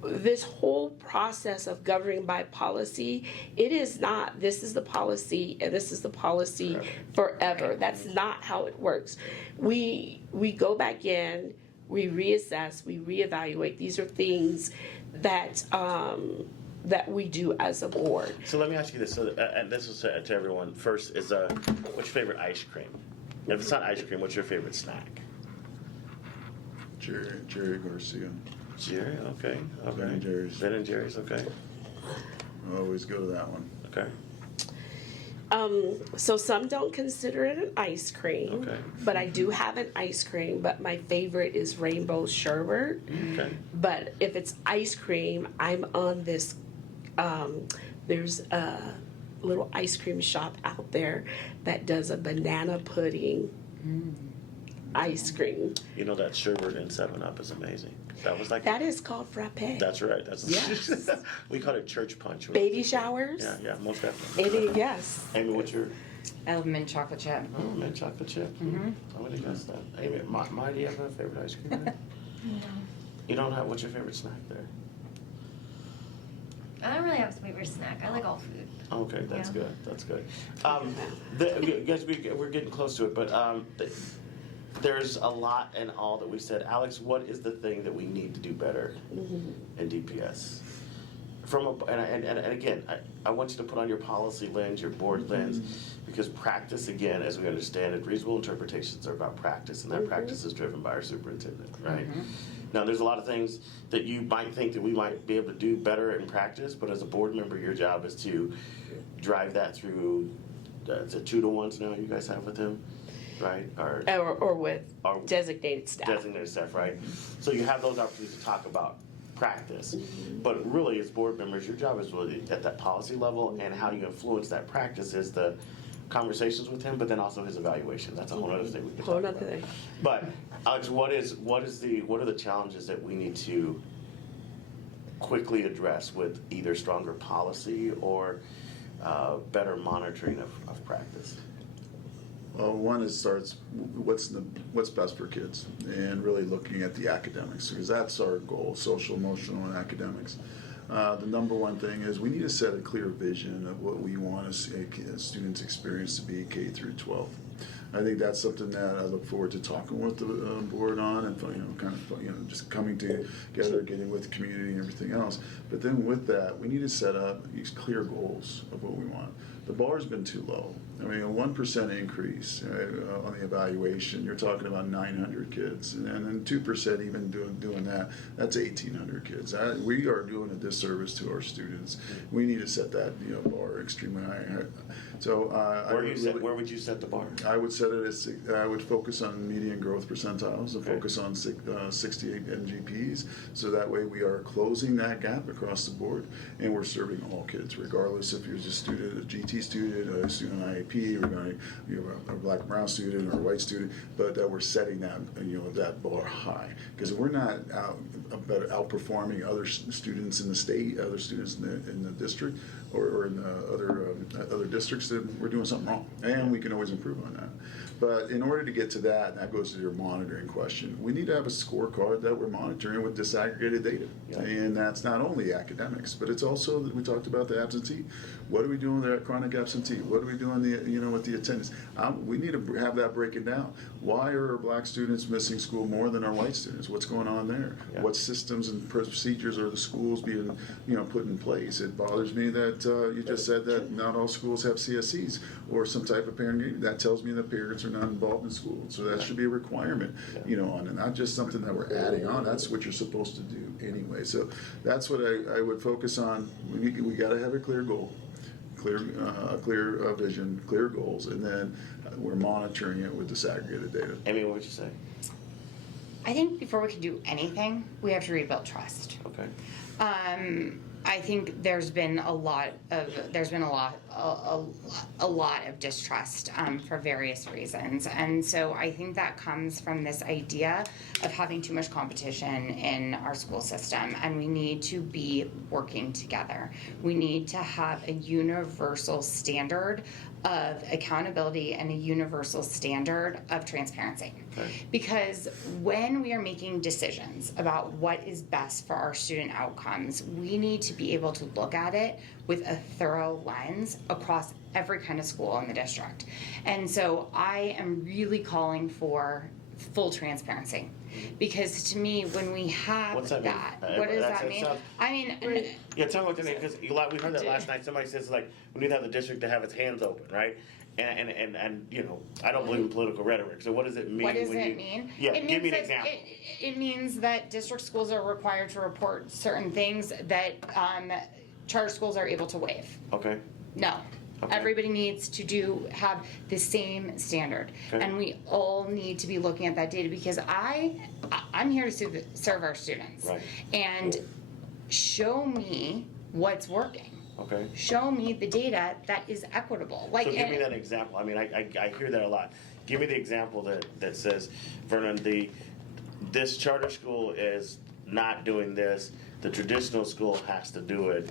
this whole process of governing by policy, it is not, this is the policy and this is the policy forever. That's not how it works. We go back in, we reassess, we reevaluate. These are things that that we do as a board. So let me ask you this. So, and this is to everyone. First is what's your favorite ice cream? And if it's not ice cream, what's your favorite snack? Jerry Garcia. Jerry, okay. Ben and Jerry's. Ben and Jerry's, okay. I always go to that one. Okay. So some don't consider it an ice cream, Okay. but I do have an ice cream, but my favorite is rainbow sherbet. Okay. But if it's ice cream, I'm on this, there's a little ice cream shop out there that does a banana pudding ice cream. You know that sherbet in 7-Up is amazing. That was like That is called frappe. That's right. That's Yes. we call it church punch. Baby showers? Yeah, most definitely. It is, yes. Amy, what's your Mint chocolate chip. mint chocolate chip? I would have guessed that. Amy, Maya, do you have a favorite ice cream? There? No. You don't have. What's your favorite snack there? I don't really have a favorite snack. I like all food. Okay, that's Yeah. good. That's good. Guys, we're getting close to it, but there's a lot in all that we said. Alex, what is the thing that we need to do better in DPS? And again, I want you to put on your policy lens, your board lens, because practice, again, as we understand it, reasonable interpretations are about practice, and that practice is driven by our superintendent, right? Now, there's a lot of things that you might think that we might be able to do better in practice, but as a board member, your job is to drive that through. Is it 2-to-1s now you guys have with him, right? Or with Or designated staff. designated staff, right? So you have those opportunities to talk about practice. But really, as board members, your job is really at that policy level, and how you influence that practice is the conversations with him, but then also his evaluation. That's a whole other thing we can Whole talk nother about. thing. But Alex, what are the challenges that we need to quickly address with either stronger policy or better monitoring of practice? Well, one starts what's best for kids, and really looking at the academics, because that's our goal: social, emotional, and academics. The number one thing is we need to set a clear vision of what we want to see students' experience to be K through 12. I think that's something that I look forward to talking with the board on, and just coming together, getting with the community and everything else. But then with that, we need to set up these clear goals of what we want. The bar's been too low. I mean, a 1% increase on the evaluation, you're talking about 900 kids, and then 2% even doing that, that's 1,800 kids. We are doing a disservice to our students. We need to set that bar extremely high. So where would you set the bar? I would set it as I would focus on median growth percentiles and focus on 68 NGPs, so that way we are closing that gap across the board, and we're serving all kids, regardless if you're just a GT student, a student on IAP, or you're a black and brown student or a white student, but that we're setting that that bar high, because if we're not outperforming other students in the state, other students in the district, or in other districts, then we're doing something wrong, and we can always improve on that. But in order to get to that, and that goes to your monitoring question, we need to have a scorecard that we're monitoring with disaggregated data. Yeah. And that's not only academics, but it's also that we talked about the absentee. What are we doing with that chronic absentee? What are we doing with the attendance? We need to have that broken down. Why are our black students missing school more than our white students? What's going on there? Yeah. What systems and procedures are the schools being put in place? It bothers me that you just said that not all schools have CSEs or some type of parent engagement. That tells me that parents are not involved in school. So that should be a requirement, on, and not just something that we're adding on. That's what you're supposed to do anyway. So that's what I would focus on. We got to have a clear goal, clear vision, clear goals, and then we're monitoring it with disaggregated data. Amy, what would you say? I think before we can do anything, we have to rebuild trust. Okay. I think there's been a lot of distrust for various reasons, and so I think that comes from this idea of having too much competition in our school system, and we need to be working together. We need to have a universal standard of accountability and a universal standard of transparency. Okay. Because when we are making decisions about what is best for our student outcomes, we need to be able to look at it with a thorough lens across every kind of school in the district. And so I am really calling for full transparency. Because to me, when we have what does that mean? Yeah, tell me what that means, because we heard that last night. Somebody says, like, we need to have the district to have its hands open, right? And I don't believe in political rhetoric. So what does it mean? What does it mean? Yeah, give me an example. It means that district schools are required to report certain things that charter schools are able to waive. Okay. No. Okay. Everybody needs to have the same standard, and we all need to be looking at that data, because I'm here to serve our students, right. And show me what's working. Okay. Show me the data that is equitable. So give me that example. I mean, I hear that a lot. Give me the example that says, Vernon, this charter school is not doing this. The traditional school has to do it.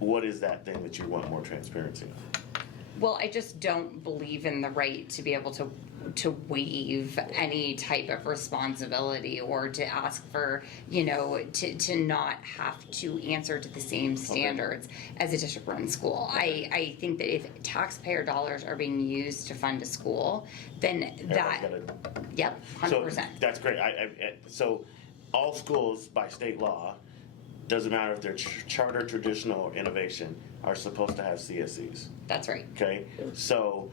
What is that thing that you want more transparency on? Well, I just don't believe in the right to be able to waive any type of responsibility, or to ask for, to not have to answer to the same standards as a district-run school. I think that if taxpayer dollars are being used to fund a school, then yep, 100%. So that's great. So all schools by state law, doesn't matter if they're charter, traditional, or innovation, are supposed to have CSEs. That's right. Okay? So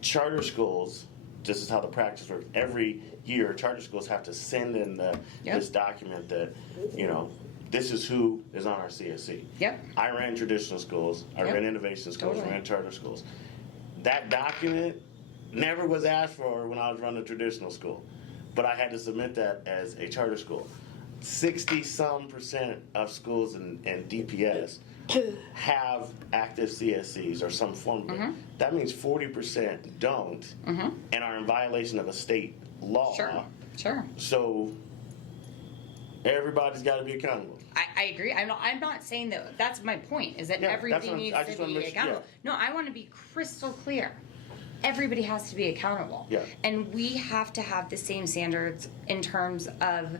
charter schools, this is how the practice works. Every year, charter schools have to send in this document that, this is who is on our CSE. Yep. I ran traditional schools. I ran innovation schools. I ran charter schools. That document never was asked for when I was running a traditional school, but I had to submit that as a charter school. 60% of schools in DPS have active CSEs or some form of it. That means 40% don't and are in violation of a state law. Sure. So everybody's got to be accountable. I agree. I'm not saying that. That's my point. Is that everything needs to be accountable? No, I want to be crystal clear. Everybody has to be accountable. Yeah. And we have to have the same standards in terms of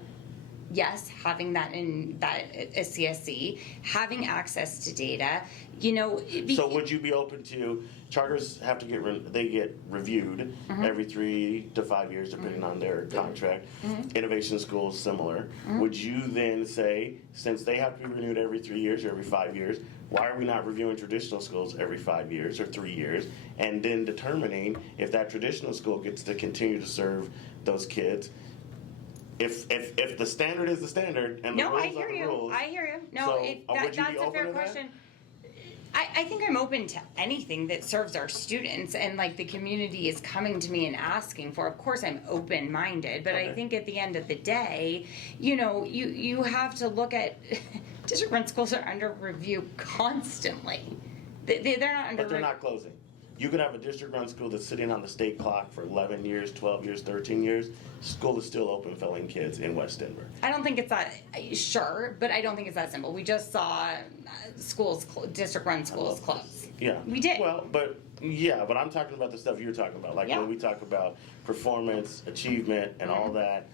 yes, having that in that a CSC, having access to data, you know. So would you be open to, charters have to get reviewed every 3 to 5 years depending on their contract. Innovation schools similar. Would you then say, since they have to be renewed every 3 years or every 5 years, why are we not reviewing traditional schools every 5 years or 3 years, and then determining if that traditional school gets to continue to serve those kids? If the standard is the standard and the No, rules I hear are the you. rules. I hear you. No, So, would you be that's a open fair to that? question. I think I'm open to anything that serves our students, and like the community is coming to me and asking for. Of course, I'm open-minded, but I Okay. think at the end of the day, you know, you have to look at district-run schools are under review constantly. They're not under. But they're not closing. You could have a district-run school that's sitting on the state clock for 11 years, 12 years, 13 years. School is still open, filling kids in West Denver. I don't think it's that, sure, but I don't think it's that simple. We just saw schools, district-run schools close. Yeah. We did. Well, but I'm talking about the stuff you're talking about. Like Yeah. when we talk about performance, achievement, and all that.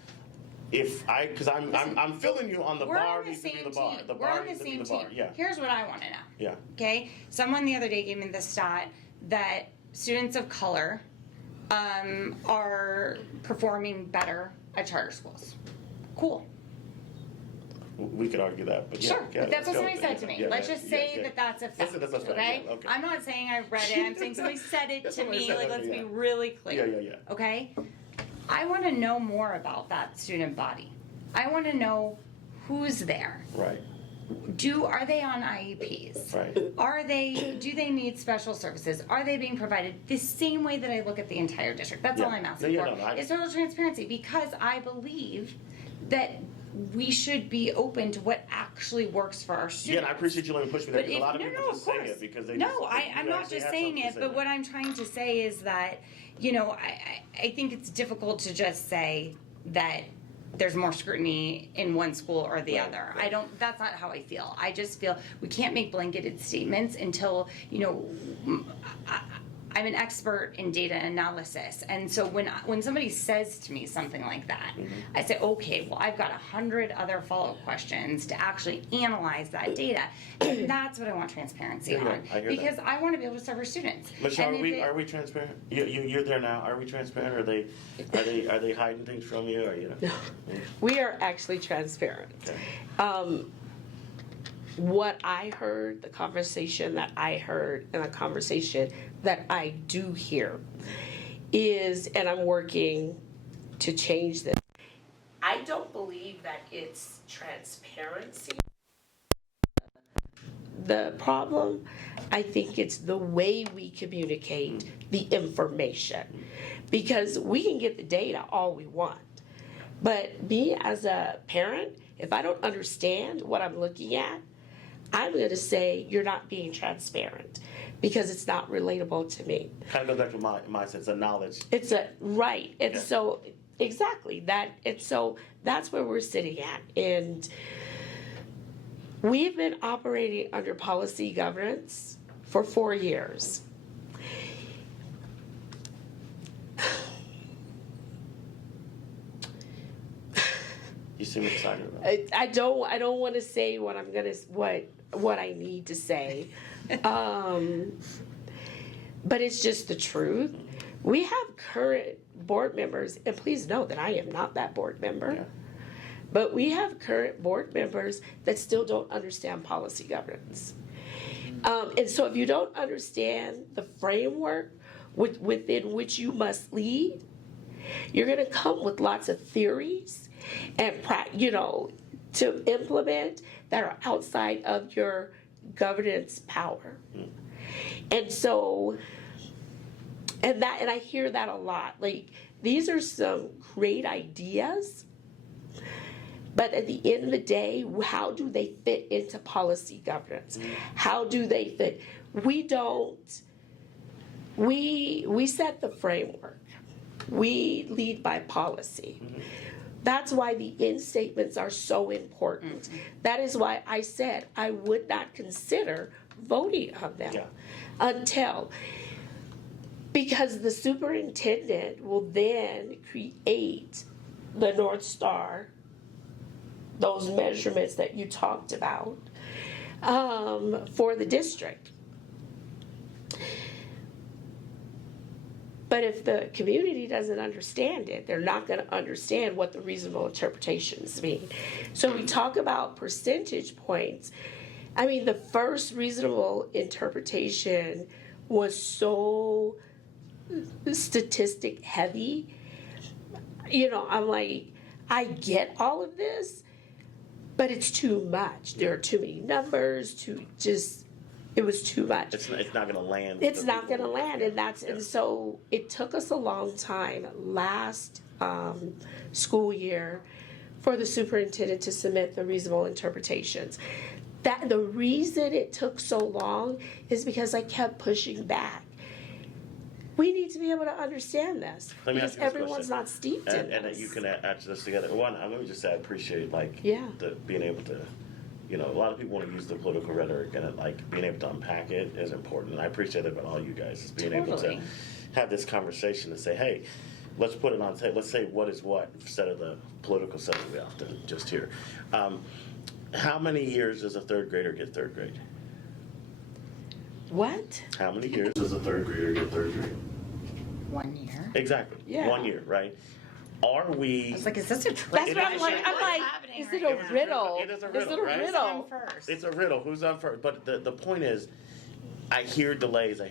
Because I'm feeling you on the We're bar on the needs to be same the bar. team. The We're bar on the needs to be same the bar. team. Yeah. Here's what I want to know. Yeah. Okay? Someone the other day gave me the stat that students of color are performing better at charter schools. Cool. We could argue that, but yeah. Sure. yeah, But that's let's what go somebody with it. said to me. Yeah, Let's yeah, just say yeah. that that's a fact. That's a fact, Okay? yeah, okay. I'm not saying I read it. I'm saying somebody said it Yeah, to somebody me. said Like, that, let's yeah. be really clear. Yeah. Okay? I want to know more about that student body. I want to know who's there. Right. Are they on IEPs? Right. Do they need special services? Are they being provided the same way that I look at the entire district? That's all Yeah. I'm asking Yeah, for. no, It's total transparency, because I believe that we should be open to what actually works for our students. Yeah, and I appreciate you letting me push me there, But because a lot of no, people no, just of say course. it because they No, just. I'm you not actually just have saying something to it, say but there. what I'm trying to say is that, you know, I think it's difficult to just say that there's more scrutiny in one school or the Right, other. right. That's not how I feel. I just feel we can't make blanketed statements until, you know, I'm an expert in data analysis, and so when somebody says to me something like that, I say, okay, well, I've got 100 other follow-up questions to actually analyze that data, and that's what I want transparency Yeah, on, I hear because I want to be able to serve our students. Michelle, And if are we transparent? You're there now. Are we transparent? Are they hiding things from you? Or No, we are actually transparent. Okay. What I heard, the conversation that I heard, and the conversation that I do hear is, and I'm working to change this, I don't believe that it's transparency. The problem, I think it's the way we communicate the information. Because we can get the data all we want. But me as a parent, if I don't understand what I'm looking at, I'm going to say you're not being transparent because it's not relatable to me. Kind of goes back to my sense of knowledge. It's a right. And Yeah. so exactly that. And so that's where we're sitting at. And we've been operating under policy governance for 4 years. You seem excited about it. I don't want to say what I'm gonna what I need to say, but it's just the truth. We have current board members, and please know that I am not that board member. Yeah. But we have current board members that still don't understand policy governance. And so if you don't understand the framework within which you must lead, you're going to come with lots of theories and, to implement that are outside of your governance power. And so, and I hear that a lot. Like, these are some great ideas, but at the end of the day, how do they fit into policy governance? How do they fit? We set the framework. We lead by policy. That's why the end statements are so important. That is why I said I would not consider voting on them until, because the superintendent will then create the North Star those measurements that you talked about for the district. But if the community doesn't understand it, they're not going to understand what the reasonable interpretations mean. So we talk about percentage points. I mean, the first reasonable interpretation was so statistic heavy. You know, I'm like, I get all of this, but it's too much. There are too many numbers, it was too much. It's not going to land. It's not going to land, and so it took us a long time last school year for the superintendent to submit the reasonable interpretations. That the reason it took so long is because I kept pushing back. We need to be able to understand this Let me because ask you this everyone's question. not steeped in And this. you can add this together. One, let me just say I appreciate Yeah. being able to, you know, a lot of people want to use the political rhetoric, and being able to unpack it is important. And I appreciate that about all you guys, is being able to Totally. have this conversation and say, hey, let's put it on tape. Let's say what is what instead of the political stuff that we often just hear. How many years does a third grader get third grade? What? How many years does a third grader get third grade? 1 year. Exactly. Yeah. 1 year, right? Are we? I was like, is this a trick? That's It what I'm is like. a I'm riddle. like, happening is right it now? a riddle? It is a Is riddle, it a right? Who's riddle? on first? It's a riddle. Who's on first? But the point is, I hear delays. I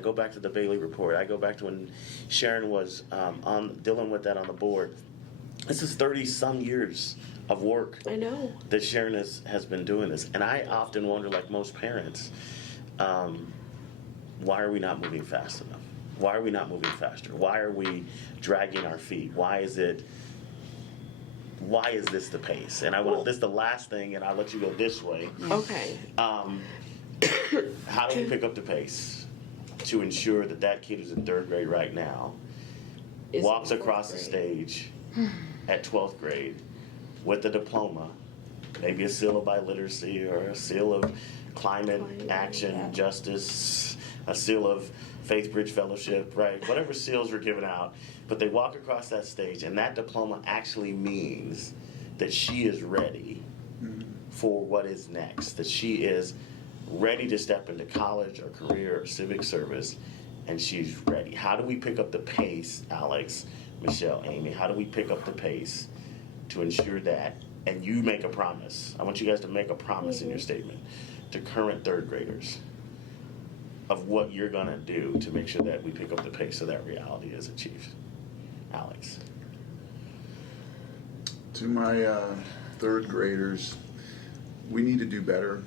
go back to the Bailey report. I go back to when Sharon was dealing with that on the board. This is 30-some years of work I know. that Sharon has been doing this. And I often wonder, like most parents, why are we not moving fast enough? Why are we not moving faster? Why are we dragging our feet? Why is this the pace? And I want this the last thing, and I'll let you go this way. Okay. How do we pick up the pace to ensure that that kid who's in third grade right now Is walks it fourth across the grade? stage at 12th grade with a diploma, maybe a seal of biliteracy or a seal of climate action, yeah. justice, a seal of Faith Bridge Fellowship, right? Whatever seals are given out, but they walk across that stage, and that diploma actually means that she is ready for what is next, that she is ready to step into college or career or civic service, and she's ready. How do we pick up the pace, Alex, Michelle, Amy? How do we pick up the pace to ensure that? And you make a promise. I want you guys to make a promise in your statement to current third graders of what you're gonna do to make sure that we pick up the pace so that reality is achieved. Alex. To my third graders, we need to do better,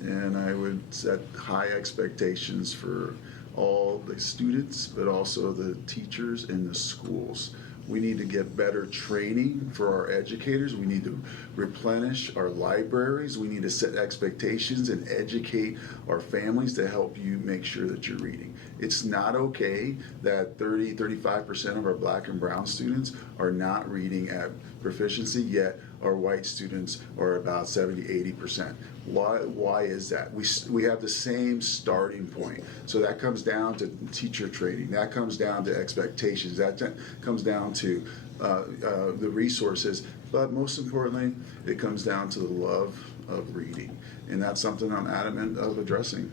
and I would set high expectations for all the students, but also the teachers in the schools. We need to get better training for our educators. We need to replenish our libraries. We need to set expectations and educate our families to help you make sure that you're reading. It's not okay that 35% of our black and brown students are not reading at proficiency, yet our white students are about 70-80%. Why is that? We have the same starting point. So that comes down to teacher training. That comes down to expectations. That comes down to the resources. But most importantly, it comes down to the love of reading. And that's something I'm adamant of addressing.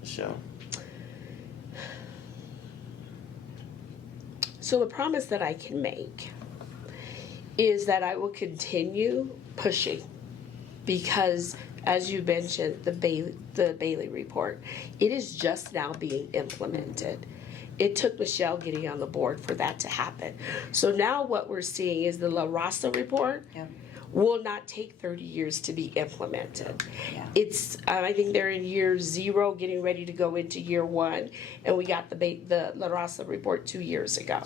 Michelle. So the promise that I can make is that I will continue pushing, because as you mentioned, the Bailey report, it is just now being implemented. It took Michelle getting on the board for that to happen. So now what we're seeing is the La Raza report Yep. will not take 30 years to be implemented. Yeah. It's I think they're in year 0, getting ready to go into year 1, and we got the La Raza report 2 years ago.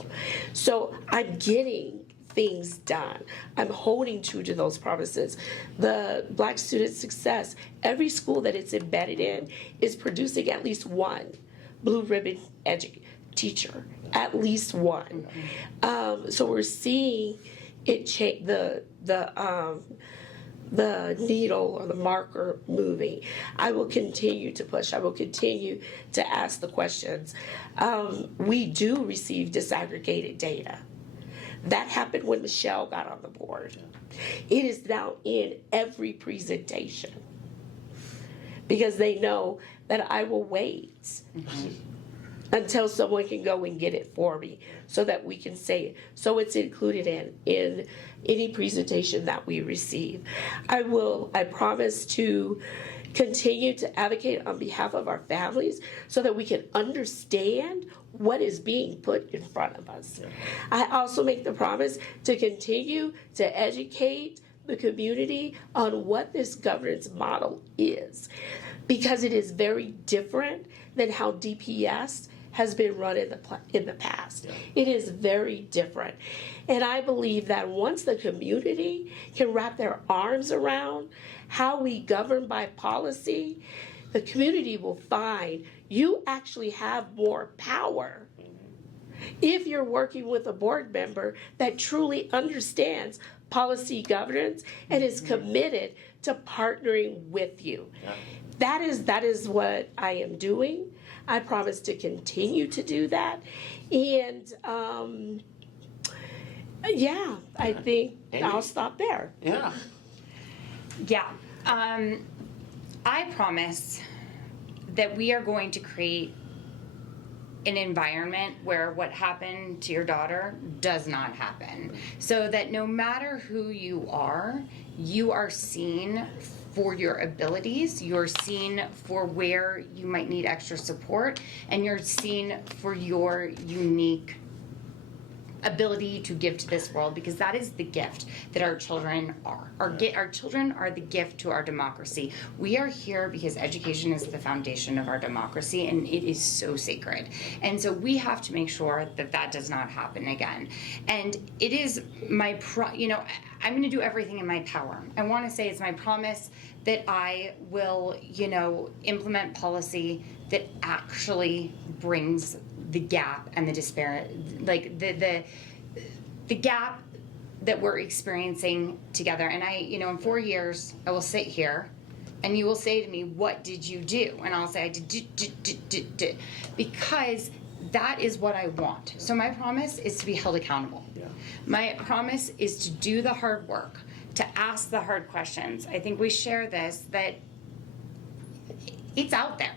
So I'm getting things done. I'm holding true to those promises. The Black Student Success, every school that it's embedded in is producing at least one blue ribbon teacher, at least one. So we're seeing it change, the needle or the marker moving. I will continue to push. I will continue to ask the questions. We do receive disaggregated data. That happened when Michelle got on the board. It is now in every presentation because they know that I will wait until someone can go and get it for me so that we can say it. So it's included in any presentation that we receive. I promise to continue to advocate on behalf of our families so that we can understand what is being put in front of us. I also make the promise to continue to educate the community on what this governance model is, because it is very different than how DPS has been run in the past. It is very different. And I believe that once the community can wrap their arms around how we govern by policy, the community will find you actually have more power if you're working with a board member that truly understands policy governance and is committed to partnering with you. That is what I am doing. I promise to continue to do that. And I think I'll stop there. Yeah. Yeah. I promise that we are going to create an environment where what happened to your daughter does not happen. So that no matter who you are seen for your abilities, you're seen for where you might need extra support, and you're seen for your unique ability to give to this world, because that is the gift that our children are. Our children are the gift to our democracy. We are here because education is the foundation of our democracy, and it is so sacred. And so we have to make sure that that does not happen again. And it is my I'm going to do everything in my power. I want to say it's my promise that I will, implement policy that actually brings the gap and the disparity, like the gap that we're experiencing together. And in 4 years, I will sit here and you will say to me, what did you do? And I'll say, I did, because that is what I want. So my promise is to be held accountable. Yeah. My promise is to do the hard work, to ask the hard questions. I think we share this, that it's out there.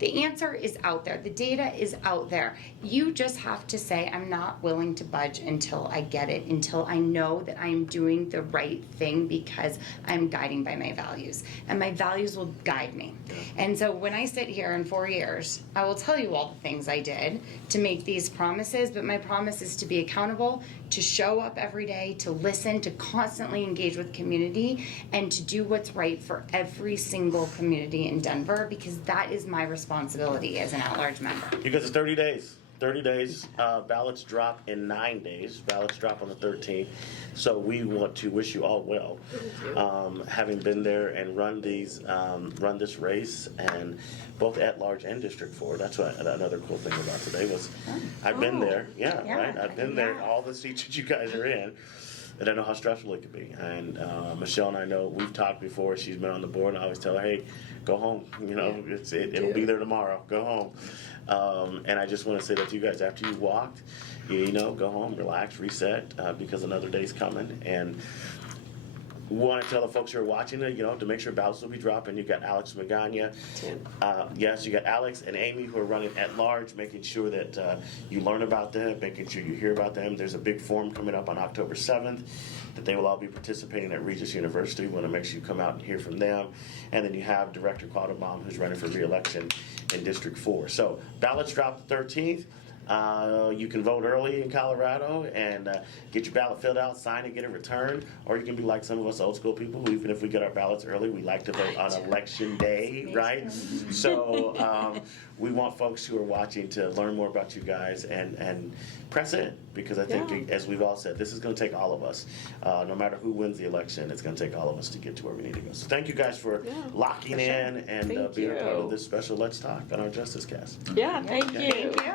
The answer is out there. The data is out there. You just have to say, I'm not willing to budge until I get it, until I know that I'm doing the right thing because I'm guiding by my values. And my values will guide me. And so when I sit here in 4 years, I will tell you all the things I did to make these promises, but my promise is to be accountable, to show up every day, to listen, to constantly engage with community, and to do what's right for every single community in Denver, because that is my responsibility as an at-large member. Because it's 30 days. 30 days. Ballots drop in 9 days. Ballots drop on the 13th. So we want to wish you all well. Having been there and run this race, and both at large and District 4. That's what another cool thing about today was. I've been there. Yeah, right. I've been there. All the seats that you guys are in. And I know how stressful it could be. And Michelle and I know we've talked before. She's been on the board, and I always tell her, hey, go home. It'll be there tomorrow. Go home. And I just want to say that to you guys, after you walked, go home, relax, reset, because another day's coming. And we want to tell the folks who are watching it, to make sure ballots will be dropping. You've got Alex Magana. Yes, you got Alex and Amy who are running at large, making sure that you learn about them, making sure you hear about them. There's a big forum coming up on October 7th that they will all be participating at Regis University. We want to make sure you come out and hear from them. And then you have Director Quattlebaum, who's running for re-election in District 4. So ballots drop the 13th. You can vote early in Colorado and get your ballot filled out, sign it, get it returned. Or you can be like some of us old school people who, even if we get our ballots early, we like to vote on election day, right? So we want folks who are watching to learn more about you guys and press in, because I think, as we've all said, this is going to take all of us. No matter who wins the election, it's going to take all of us to get to where we need to go. So thank you guys for locking in and being a part of this special Let's Talk on our Justice Cast. Yeah, thank you. Thank you.